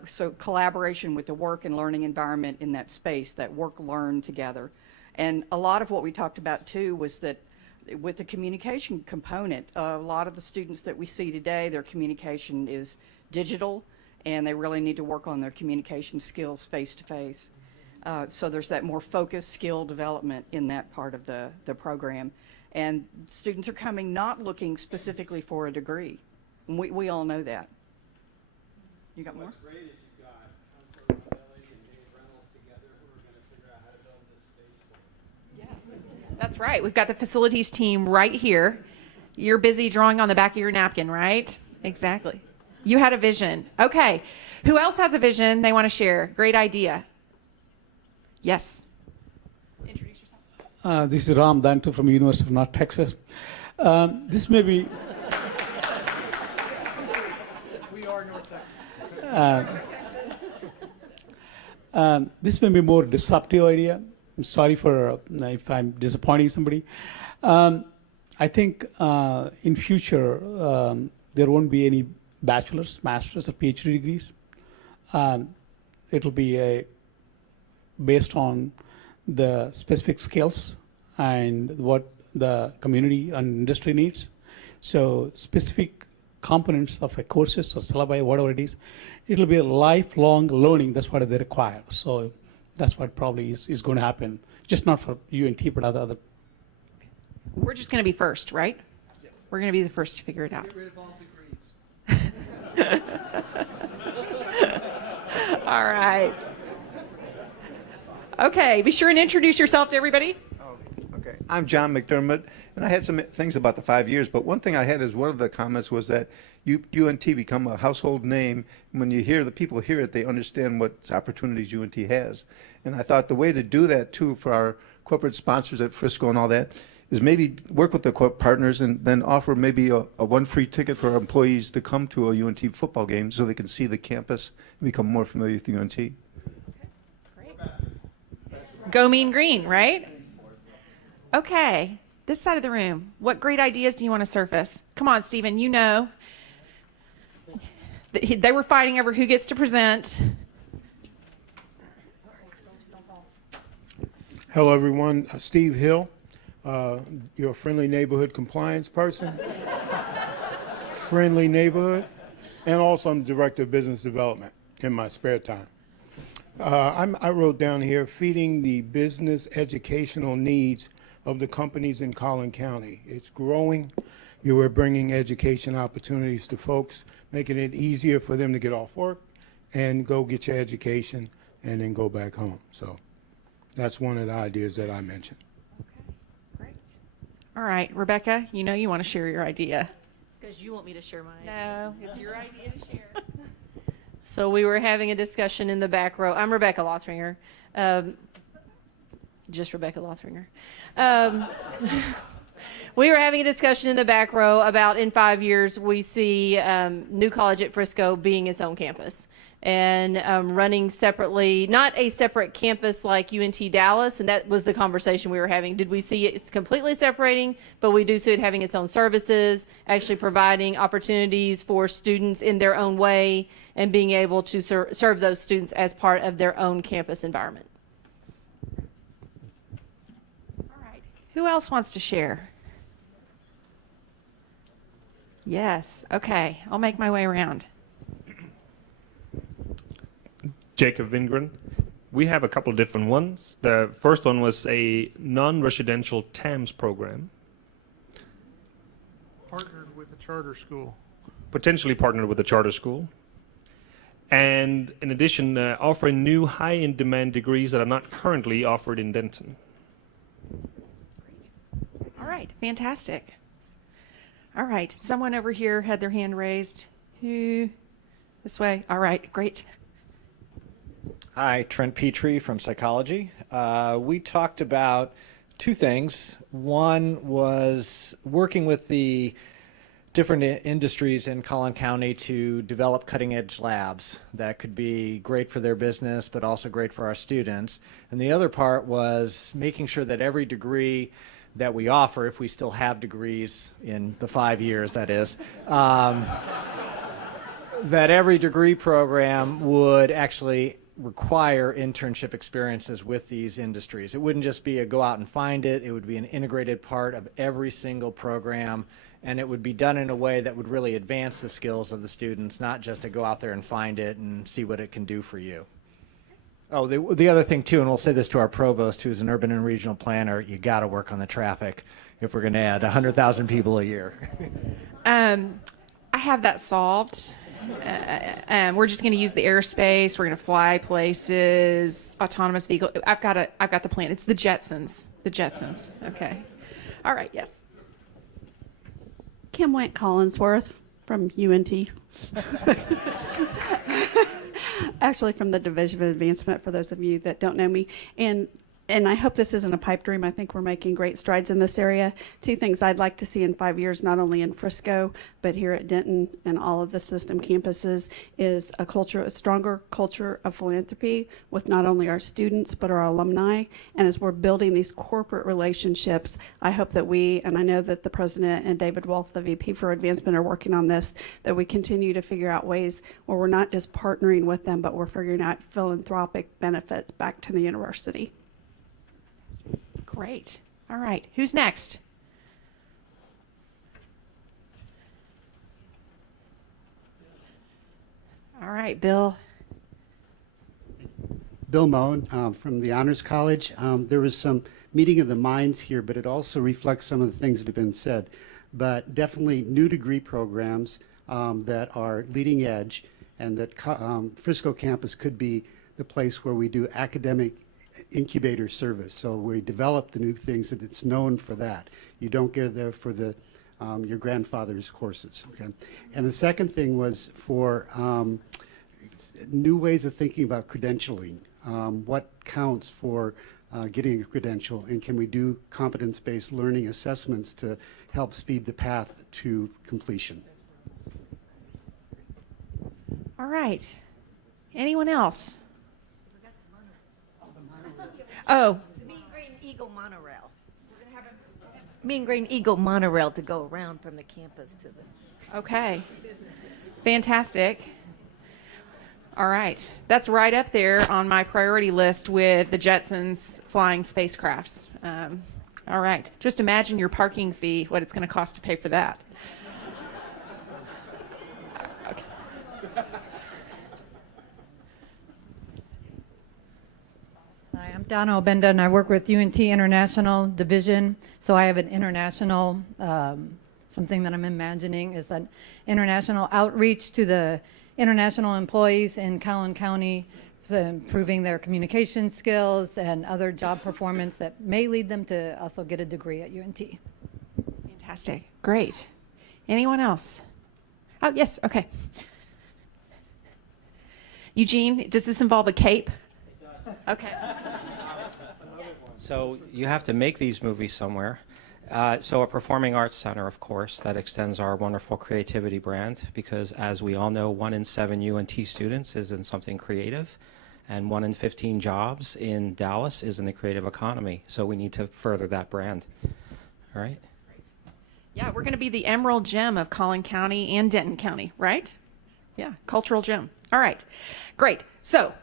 So collaboration with the work and learning environment in that space, that work-learn together. And a lot of what we talked about too was that with the communication component, a lot of the students that we see today, their communication is digital, and they really need to work on their communication skills face-to-face. So there's that more focused skill development in that part of the program. And students are coming not looking specifically for a degree. And we all know that. You got more? What's great is you've got Counselor Kelly and Dave Reynolds together who are going to figure out how to build this space for you. That's right. We've got the facilities team right here. You're busy drawing on the back of your napkin, right? Exactly. You had a vision. Okay. Who else has a vision they want to share? Great idea. Yes. Introduce yourself. This is Ram Dantu from University of North Texas. This may be... We are North Texas. This may be more disruptive idea. I'm sorry for if I'm disappointing somebody. I think in future there won't be any bachelor's, master's, or PhD degrees. It'll be based on the specific skills and what the community and industry needs. So specific components of a courses or syllabi, whatever it is, it'll be a lifelong learning. That's what they require. So that's what probably is going to happen. Just not for UNT, but other. We're just going to be first, right? Yes. We're going to be the first to figure it out. Get rid of all degrees. All right. Okay, be sure and introduce yourself to everybody. Okay, I'm John McDermott, and I had some things about the 5 years, but one thing I had is one of the comments was that UNT become a household name. When you hear the people hear it, they understand what opportunities UNT has. And I thought the way to do that too for our corporate sponsors at Frisco and all that is maybe work with the corporate partners and then offer maybe a one free ticket for our employees to come to a UNT football game so they can see the campus and become more familiar with UNT. Go Mean Green, right? Okay, this side of the room. What great ideas do you want to surface? Come on, Stephen, you know. They were fighting over who gets to present. Hello, everyone. Steve Hill, your friendly neighborhood compliance person. Friendly neighborhood. And also I'm Director of Business Development in my spare time. I wrote down here, feeding the business educational needs of the companies in Collin County. It's growing. You are bringing education opportunities to folks, making it easier for them to get off work and go get your education and then go back home. So that's one of the ideas that I mentioned. Okay, great. All right, Rebecca, you know you want to share your idea. Because you want me to share mine. No, it's your idea to share. So we were having a discussion in the back row. I'm Rebecca Lothringer. Just Rebecca Lothringer. We were having a discussion in the back row about in 5 years we see New College at Frisco being its own campus and running separately, not a separate campus like UNT Dallas, and that was the conversation we were having. Did we see it's completely separating, but we do see it having its own services, actually providing opportunities for students in their own way and being able to serve those students as part of their own campus environment. All right. Who else wants to share? Yes. Okay. I'll make my way around. Jacob Vingren. We have a couple of different ones. The first one was a non-residential TAMS program, Partnered with a charter school. potentially partnered with a charter school. And in addition, offering new high-in-demand degrees that are not currently offered in Denton. All right. Fantastic. All right. Someone over here had their hand raised. Who? This way. All right. Great. Hi, Trent Petrie from Psychology. We talked about two things. One was working with the different industries in Collin County to develop cutting-edge labs that could be great for their business, but also great for our students. And the other part was making sure that every degree that we offer, if we still have degrees in the 5 years, that is, that every degree program would actually require internship experiences with these industries. It wouldn't just be a go out and find it. It would be an integrated part of every single program, and it would be done in a way that would really advance the skills of the students, not just to go out there and find it and see what it can do for you. Oh, the other thing too, and we'll say this to our provost, who's an urban and regional planner, you got to work on the traffic if we're going to add 100,000 people a year. I have that solved. We're just going to use the airspace. We're going to fly places, autonomous vehicle. I've got the plan. It's the Jetsons. The Jetsons. Okay. All right. Yes. Kim Went Collinsworth from UNT. Actually from the Division of Advancement, for those of you that don't know me. And I hope this isn't a pipe dream. I think we're making great strides in this area. Two things I'd like to see in 5 years, not only in Frisco, but here at Denton and all of the system campuses, is a stronger culture of philanthropy with not only our students, but our alumni. And as we're building these corporate relationships, I hope that we, and I know that the president and David Wolf, the VP for Advancement, are working on this, that we continue to figure out ways where we're not just partnering with them, but we're figuring out philanthropic benefits back to the university. Great. All right. Who's next? All right, Bill. Bill Moen from the Honors College. There was some meeting of the minds here, but it also reflects some of the things that have been said. But definitely new degree programs that are leading edge, and that Frisco campus could be the place where we do academic incubator service. So we develop the new things that it's known for that. You don't go there for the your grandfather's courses. Okay. And the second thing was for new ways of thinking about credentialing. What counts for getting a credential, and can we do competence-based learning assessments to help speed the path to completion? All right. Anyone else? Oh. The Mean Green Eagle monorail. We're going to have a Mean Green Eagle monorail to go around from the campus to the. Okay. Fantastic. All right. That's right up there on my priority list with the Jetsons flying spacecrafts. All right. Just imagine your parking fee, what it's going to cost to pay for that. Okay. Hi, I'm Donna Obenda, and I work with UNT International Division. So I have an international, something that I'm imagining is an international outreach to the international employees in Collin County, improving their communication skills and other job performance that may lead them to also get a degree at UNT. Fantastic. Great. Anyone else? Oh, yes. Okay. Eugene, does this involve a cape? Okay. So you have to make these movies somewhere. So a performing arts center, of course, that extends our wonderful creativity brand, because as we all know, 1 in 7 UNT students is in something creative, and 1 in 15 jobs in Dallas is in the creative economy. So we need to further that brand. All right? Yeah, we're going to be the emerald gem of Collin County and Denton County, right? Yeah, cultural gem. All right, great. So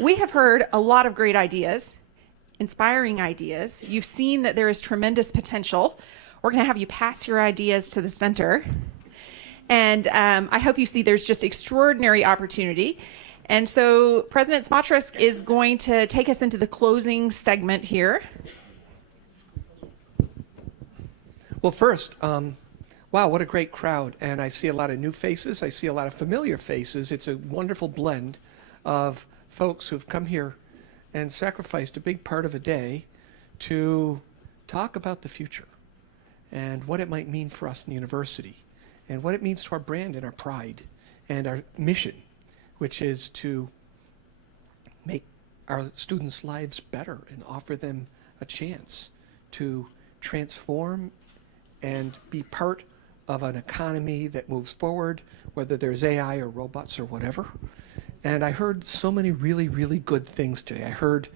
we have heard a lot of great ideas, inspiring ideas. You've seen that there is tremendous potential. We're going to have you pass your ideas to the center. And I hope you see there's just extraordinary opportunity. And so President Smatresk is going to take us into the closing segment here. Well, first, wow, what a great crowd. And I see a lot of new faces. I see a lot of familiar faces. It's a wonderful blend of folks who've come here and sacrificed a big part of a day to talk about the future and what it might mean for us in the university and what it means to our brand and our pride and our mission, which is to make our students' lives better and offer them a chance to transform and be part of an economy that moves forward, whether there's AI or robots or whatever. And I heard so many really, really good things today. I heard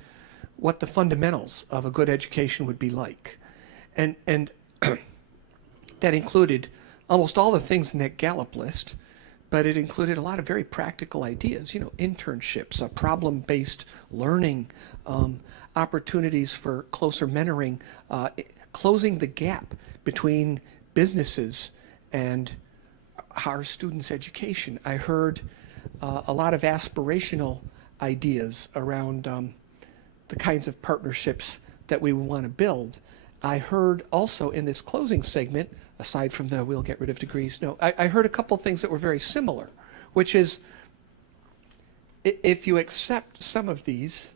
what the fundamentals of a good education would be like. And that included almost all the things in that Gallup list, but it included a lot of very practical ideas, internships, problem-based learning, opportunities for closer mentoring, closing the gap between businesses and our students' education. I heard a lot of aspirational ideas around the kinds of partnerships that we want to build. I heard also in this closing segment, aside from the we'll get rid of degrees, I heard a couple of things that were very similar, which is if you accept some of these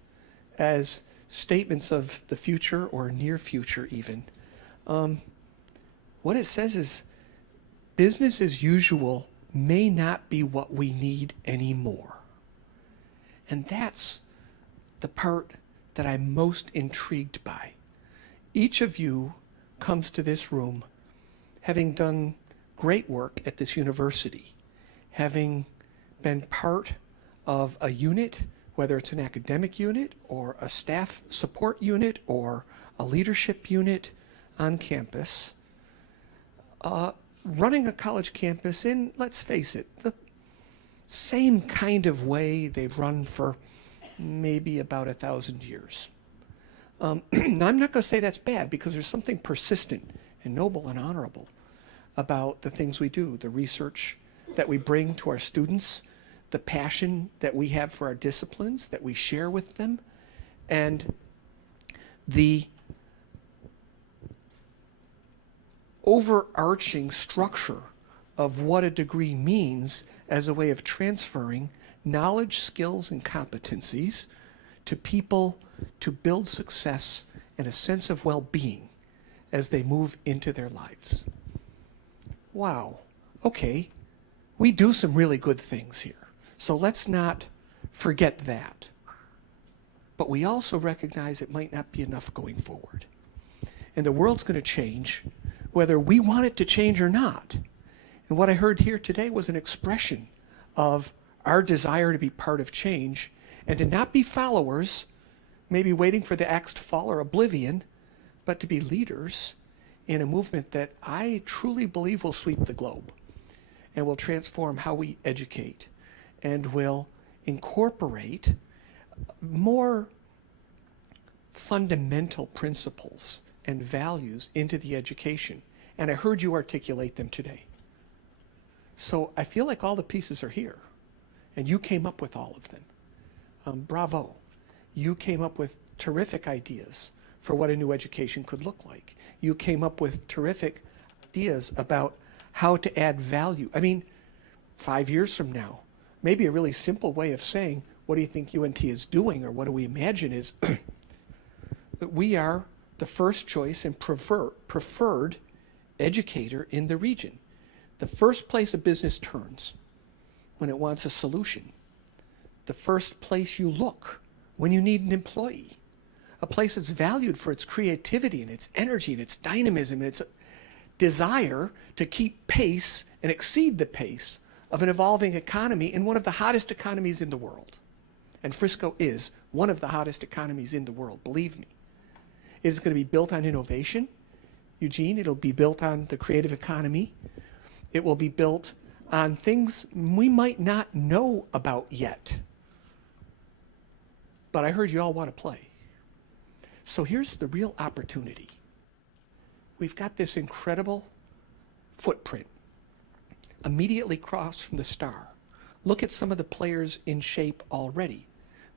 as statements of the future or near future even, what it says is business as usual may not be what we need anymore. And that's the part that I'm most intrigued by. Each of you comes to this room having done great work at this university, having been part of a unit, whether it's an academic unit or a staff support unit or a leadership unit on campus, running a college campus in, let's face it, the same kind of way they've run for maybe about 1,000 years. Now, I'm not going to say that's bad because there's something persistent and noble and honorable about the things we do, the research that we bring to our students, the passion that we have for our disciplines that we share with them, and the overarching structure of what a degree means as a way of transferring knowledge, skills, and competencies to people to build success and a sense of well-being as they move into their lives. Wow, okay, we do some really good things here, so let's not forget that. But we also recognize it might not be enough going forward. And the world's going to change whether we want it to change or not. And what I heard here today was an expression of our desire to be part of change and to not be followers, maybe waiting for the axe to fall or oblivion, but to be leaders in a movement that I truly believe will sweep the globe and will transform how we educate and will incorporate more fundamental principles and values into the education. And I heard you articulate them today. So I feel like all the pieces are here. And you came up with all of them. Bravo. You came up with terrific ideas for what a new education could look like. You came up with terrific ideas about how to add value. I mean, 5 years from now, maybe a really simple way of saying, what do you think UNT is doing, or what do we imagine is that we are the first choice and preferred educator in the region. The first place a business turns when it wants a solution. The first place you look when you need an employee. A place that's valued for its creativity and its energy and its dynamism and its desire to keep pace and exceed the pace of an evolving economy in one of the hottest economies in the world. And Frisco is one of the hottest economies in the world, believe me. It is going to be built on innovation, Eugene. It'll be built on the creative economy. It will be built on things we might not know about yet. But I heard you all want to play. So here's the real opportunity. We've got this incredible footprint immediately across from the star. Look at some of the players in shape already.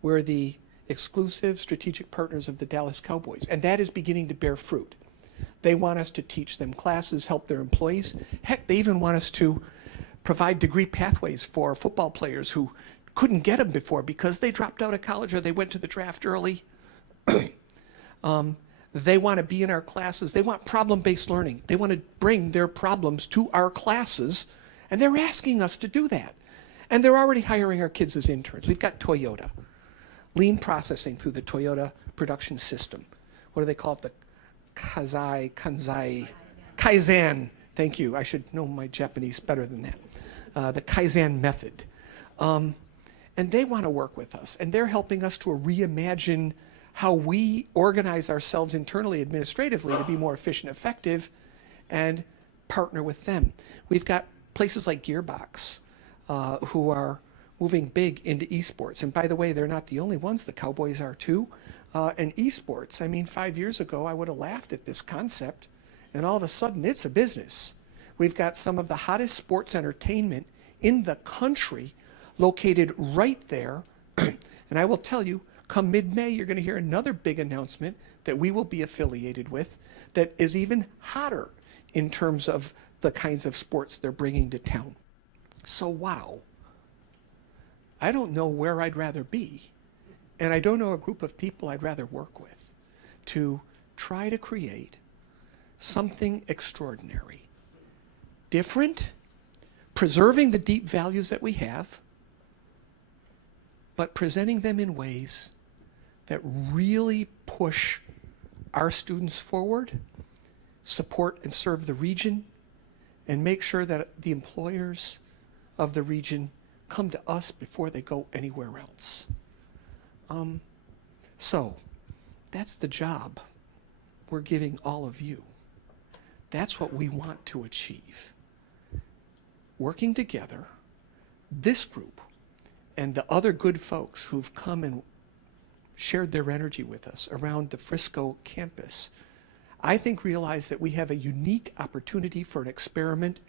We're the exclusive strategic partners of the Dallas Cowboys, and that is beginning to bear fruit. They want us to teach them classes, help their employees. Heck, they even want us to provide degree pathways for football players who couldn't get them before because they dropped out of college or they went to the draft early. They want to be in our classes. They want problem-based learning. They want to bring their problems to our classes, and they're asking us to do that. And they're already hiring our kids as interns. We've got Toyota, lean processing through the Toyota production system. What do they call it? The Kaizen. Thank you. I should know my Japanese better than that. The Kaizen method. And they want to work with us, and they're helping us to reimagine how we organize ourselves internally, administratively, to be more efficient, effective, and partner with them. We've got places like Gearbox who are moving big into esports. And by the way, they're not the only ones. The Cowboys are too. And esports, I mean, 5 years ago, I would have laughed at this concept, and all of a sudden, it's a business. We've got some of the hottest sports entertainment in the country located right there. And I will tell you, come mid-May, you're going to hear another big announcement that we will be affiliated with that is even hotter in terms of the kinds of sports they're bringing to town. So wow, I don't know where I'd rather be, and I don't know a group of people I'd rather work with to try to create something extraordinary, different, preserving the deep values that we have, but presenting them in ways that really push our students forward, support and serve the region, and make sure that the employers of the region come to us before they go anywhere else. So that's the job we're giving all of you. That's what we want to achieve. Working together, this group and the other good folks who've come and shared their energy with us around the Frisco campus, I think realize that we have a unique opportunity for an experiment,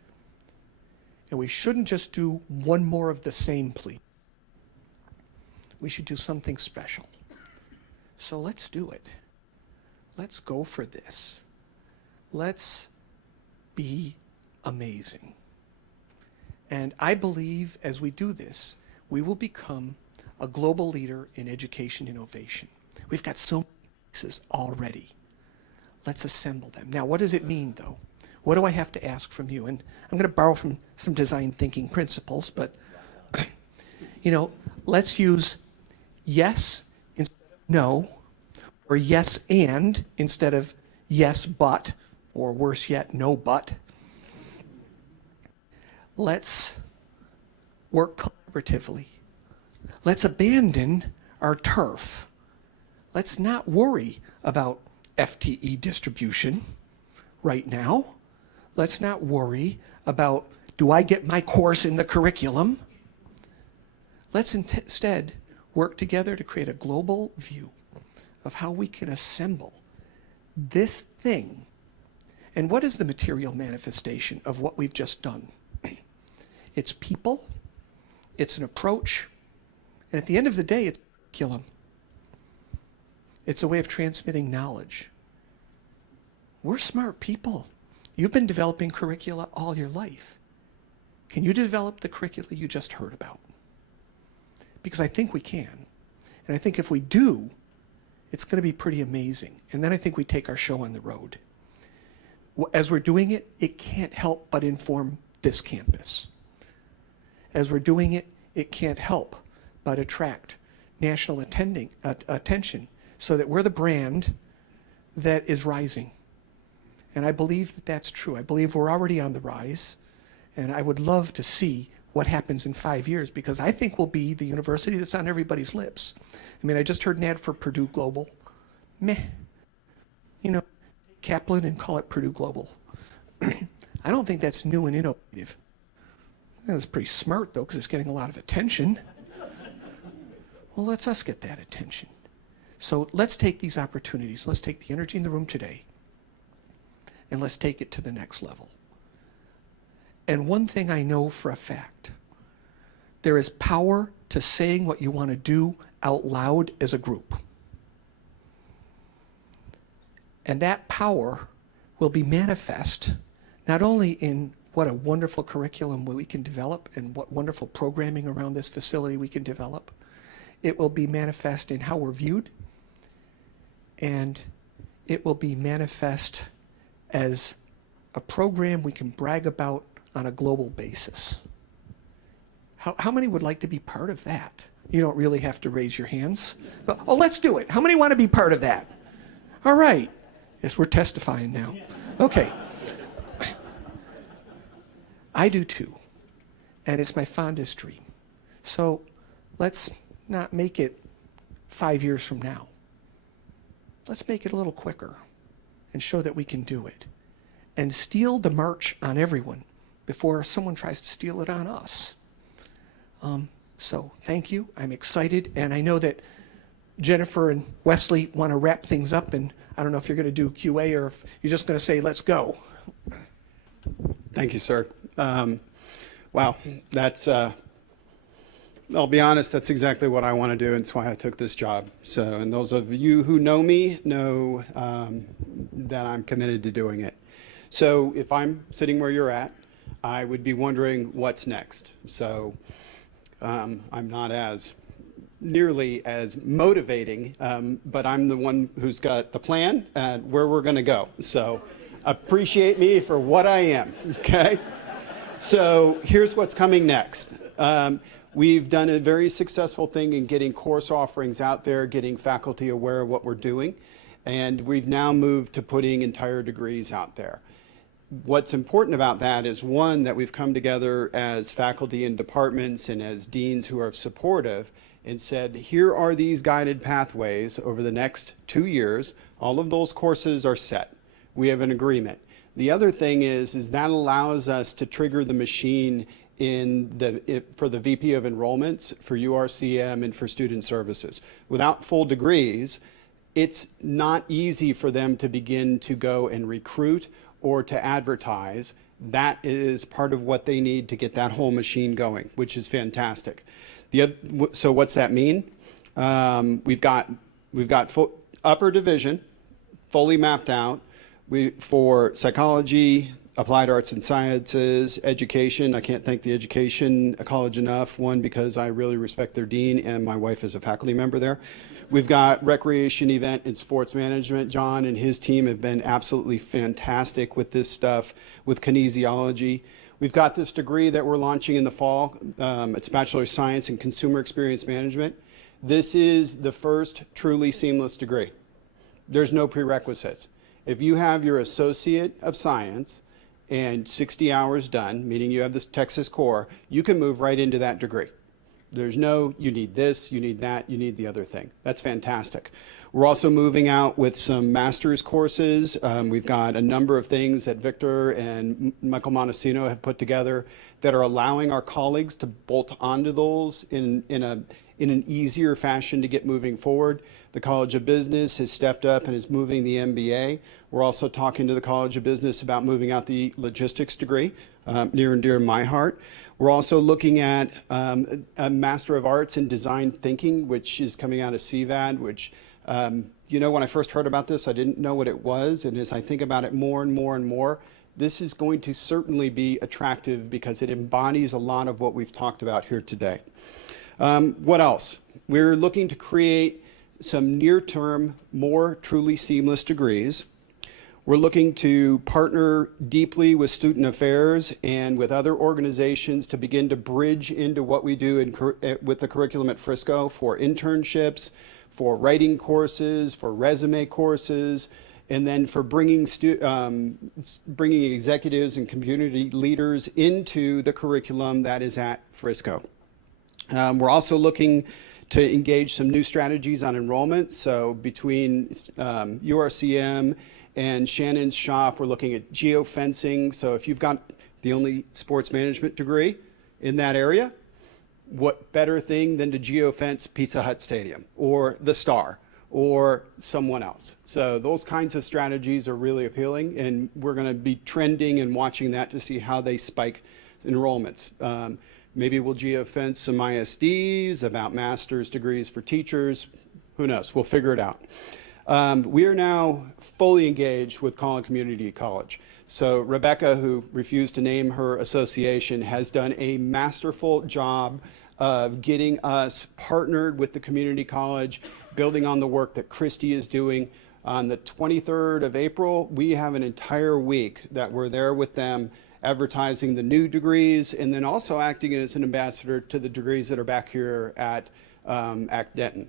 and we shouldn't just do one more of the same, please. We should do something special. So let's do it. Let's go for this. Let's be amazing. And I believe as we do this, we will become a global leader in education innovation. We've got so many pieces already. Let's assemble them. Now, what does it mean, though? What do I have to ask from you? And I'm going to borrow from some design thinking principles, but, you know, let's use yes instead of no, or yes and instead of yes but, or worse yet, no but. Let's work collaboratively. Let's abandon our turf. Let's not worry about FTE distribution right now. Let's not worry about, do I get my course in the curriculum? Let's instead work together to create a global view of how we can assemble this thing. And what is the material manifestation of what we've just done? It's people, it's an approach, and at the end of the day, it's curriculum. It's a way of transmitting knowledge. We're smart people. You've been developing curricula all your life. Can you develop the curricula you just heard about? Because I think we can. And I think if we do, it's going to be pretty amazing. And then I think we take our show on the road. As we're doing it, it can't help but inform this campus. As we're doing it, it can't help but attract national attention so that we're the brand that is rising. And I believe that that's true. I believe we're already on the rise. And I would love to see what happens in 5 years, because I think we'll be the university that's on everybody's lips. I mean, I just heard an ad for Purdue Global. Meh. You know, Kaplan and call it Purdue Global. I don't think that's new and innovative. That was pretty smart, though, because it's getting a lot of attention. Well, let's us get that attention. So let's take these opportunities. Let's take the energy in the room today, and let's take it to the next level. And one thing I know for a fact, there is power to saying what you want to do out loud as a group. And that power will be manifest not only in what a wonderful curriculum we can develop and what wonderful programming around this facility we can develop, it will be manifest in how we're viewed, and it will be manifest as a program we can brag about on a global basis. How many would like to be part of that? You don't really have to raise your hands. But, oh, let's do it. How many want to be part of that? All right. Yes, we're testifying now. Okay. I do too. And it's my fondest dream. So let's not make it 5 years from now. Let's make it a little quicker and show that we can do it. And steal the march on everyone before someone tries to steal it on us. So thank you. I'm excited. And I know that Jennifer and Wesley want to wrap things up. And I don't know if you're going to do QA or if you're just going to say, let's go. Thank you, sir. Wow, that's, I'll be honest, that's exactly what I want to do, and it's why I took this job. So, and those of you who know me know that I'm committed to doing it. So if I'm sitting where you're at, I would be wondering what's next. So I'm not as nearly as motivating, but I'm the one who's got the plan and where we're going to go. So appreciate me for what I am, okay? So here's what's coming next. We've done a very successful thing in getting course offerings out there, getting faculty aware of what we're doing, and we've now moved to putting entire degrees out there. What's important about that is, one, that we've come together as faculty and departments and as deans who are supportive and said, here are these guided pathways over the next 2 years. All of those courses are set. We have an agreement. The other thing is that allows us to trigger the machine for the VP of enrollments, for URCM, and for student services. Without full degrees, it's not easy for them to begin to go and recruit or to advertise. That is part of what they need to get that whole machine going, which is fantastic. So what's that mean? We've got upper division fully mapped out. For psychology, applied arts and sciences, education. I can't thank the education college enough. One, because I really respect their dean and my wife is a faculty member there. We've got recreation, event, and sports management. John and his team have been absolutely fantastic with this stuff, with kinesiology. We've got this degree that we're launching in the fall. It's Bachelor of Science in Consumer Experience Management. This is the first truly seamless degree. There's no prerequisites. If you have your Associate of Science and 60 hours done, meaning you have this Texas core, you can move right into that degree. There's no, you need this, you need that, you need the other thing. That's fantastic. We're also moving out with some master's courses. We've got a number of things that Victor and Michael Montesino have put together that are allowing our colleagues to bolt onto those in an easier fashion to get moving forward. The College of Business has stepped up and is moving the MBA. We're also talking to the College of Business about moving out the logistics degree, near and dear to my heart. We're also looking at a Master of Arts in Design Thinking, which is coming out of CVAD, which, you know, when I first heard about this, I didn't know what it was. And as I think about it more and more and more, this is going to certainly be attractive because it embodies a lot of what we've talked about here today. What else? We're looking to create some near-term, more truly seamless degrees. We're looking to partner deeply with student affairs and with other organizations to begin to bridge into what we do with the curriculum at Frisco for internships, for writing courses, for resume courses, and then for bringing executives and community leaders into the curriculum that is at Frisco. We're also looking to engage some new strategies on enrollment. So between URCM and Shannon's shop, we're looking at geofencing. So if you've got the only sports management degree in that area, what better thing than to geofence Pizza Hut Stadium or the Star or someone else. So those kinds of strategies are really appealing, and we're going to be trending and watching that to see how they spike enrollments. Maybe we'll geofence some ISDs about master's degrees for teachers. Who knows? We'll figure it out. We are now fully engaged with Collin Community College. So Rebecca, who refused to name her association, has done a masterful job of getting us partnered with the community college, building on the work that Christy is doing. On the 23rd of April, we have an entire week that we're there with them, advertising the new degrees, and then also acting as an ambassador to the degrees that are back here at Denton.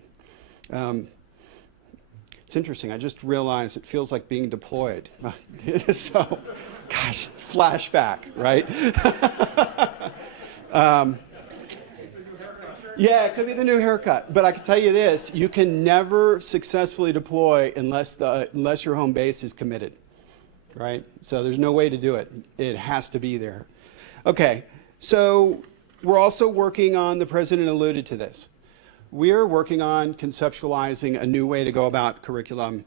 It's interesting. I just realized it feels like being deployed. So, gosh, flashback, right? Yeah, it could be the new haircut. But I can tell you this, you can never successfully deploy unless your home base is committed, right? So there's no way to do it. It has to be there. Okay, so we're also working on, the president alluded to this, we're working on conceptualizing a new way to go about curriculum,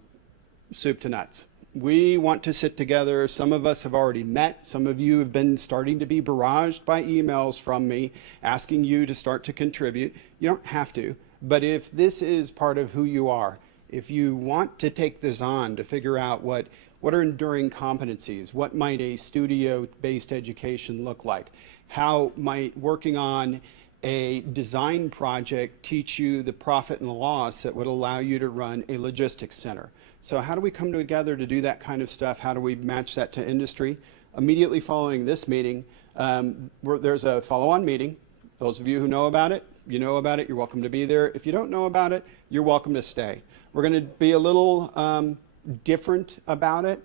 soup to nuts. We want to sit together. Some of us have already met. Some of you have been starting to be barraged by emails from me asking you to start to contribute. You don't have to, but if this is part of who you are, if you want to take this on to figure out what are enduring competencies, what might a studio-based education look like, how might working on a design project teach you the profit and the loss that would allow you to run a logistics center. So how do we come together to do that kind of stuff? How do we match that to industry? Immediately following this meeting, there's a follow-on meeting. Those of you who know about it, you know about it, you're welcome to be there. If you don't know about it, you're welcome to stay. We're going to be a little different about it.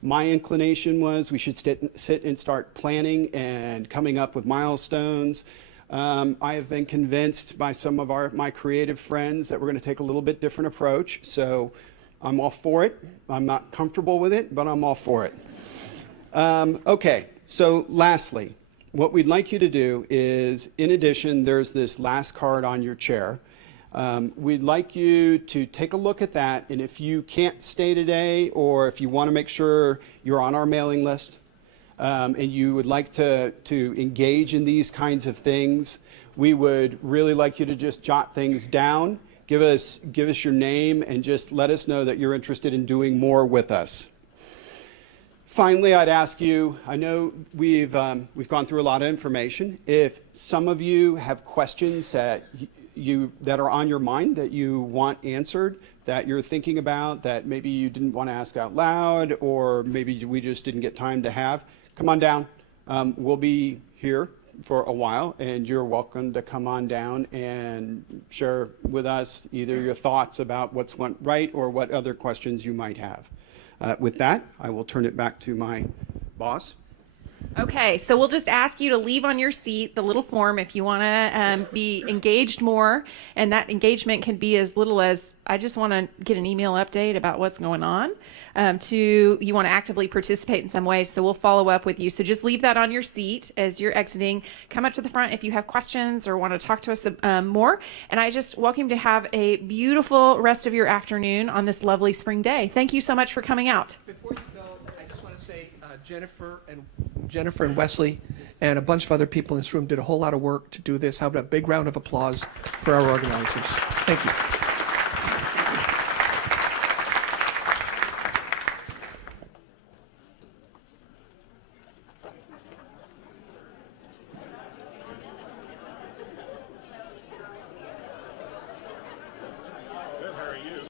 My inclination was we should sit and start planning and coming up with milestones. I have been convinced by some of my creative friends that we're going to take a little bit different approach. So I'm all for it. I'm not comfortable with it, but I'm all for it. Okay, so lastly, what we'd like you to do is, in addition, there's this last card on your chair. We'd like you to take a look at that, and if you can't stay today, or if you want to make sure you're on our mailing list, and you would like to engage in these kinds of things, we would really like you to just jot things down. Give us your name and just let us know that you're interested in doing more with us. Finally, I'd ask you, I know we've gone through a lot of information. If some of you have questions that are on your mind that you want answered, that you're thinking about, that maybe you didn't want to ask out loud, or maybe we just didn't get time to have, come on down. We'll be here for a while, and you're welcome to come on down and share with us either your thoughts about what's went right or what other questions you might have. With that, I will turn it back to my boss. Okay, so we'll just ask you to leave on your seat the little form if you want to be engaged more, and that engagement can be as little as, I just want to get an email update about what's going on, to you want to actively participate in some way, so we'll follow up with you. So just leave that on your seat as you're exiting. Come up to the front if you have questions or want to talk to us more, and I just welcome you to have a beautiful rest of your afternoon on this lovely spring day. Thank you so much for coming out. Before you go, I just want to say Jennifer and Wesley and a bunch of other people in this room did a whole lot of work to do this. How about a big round of applause for our organizers. Thank you.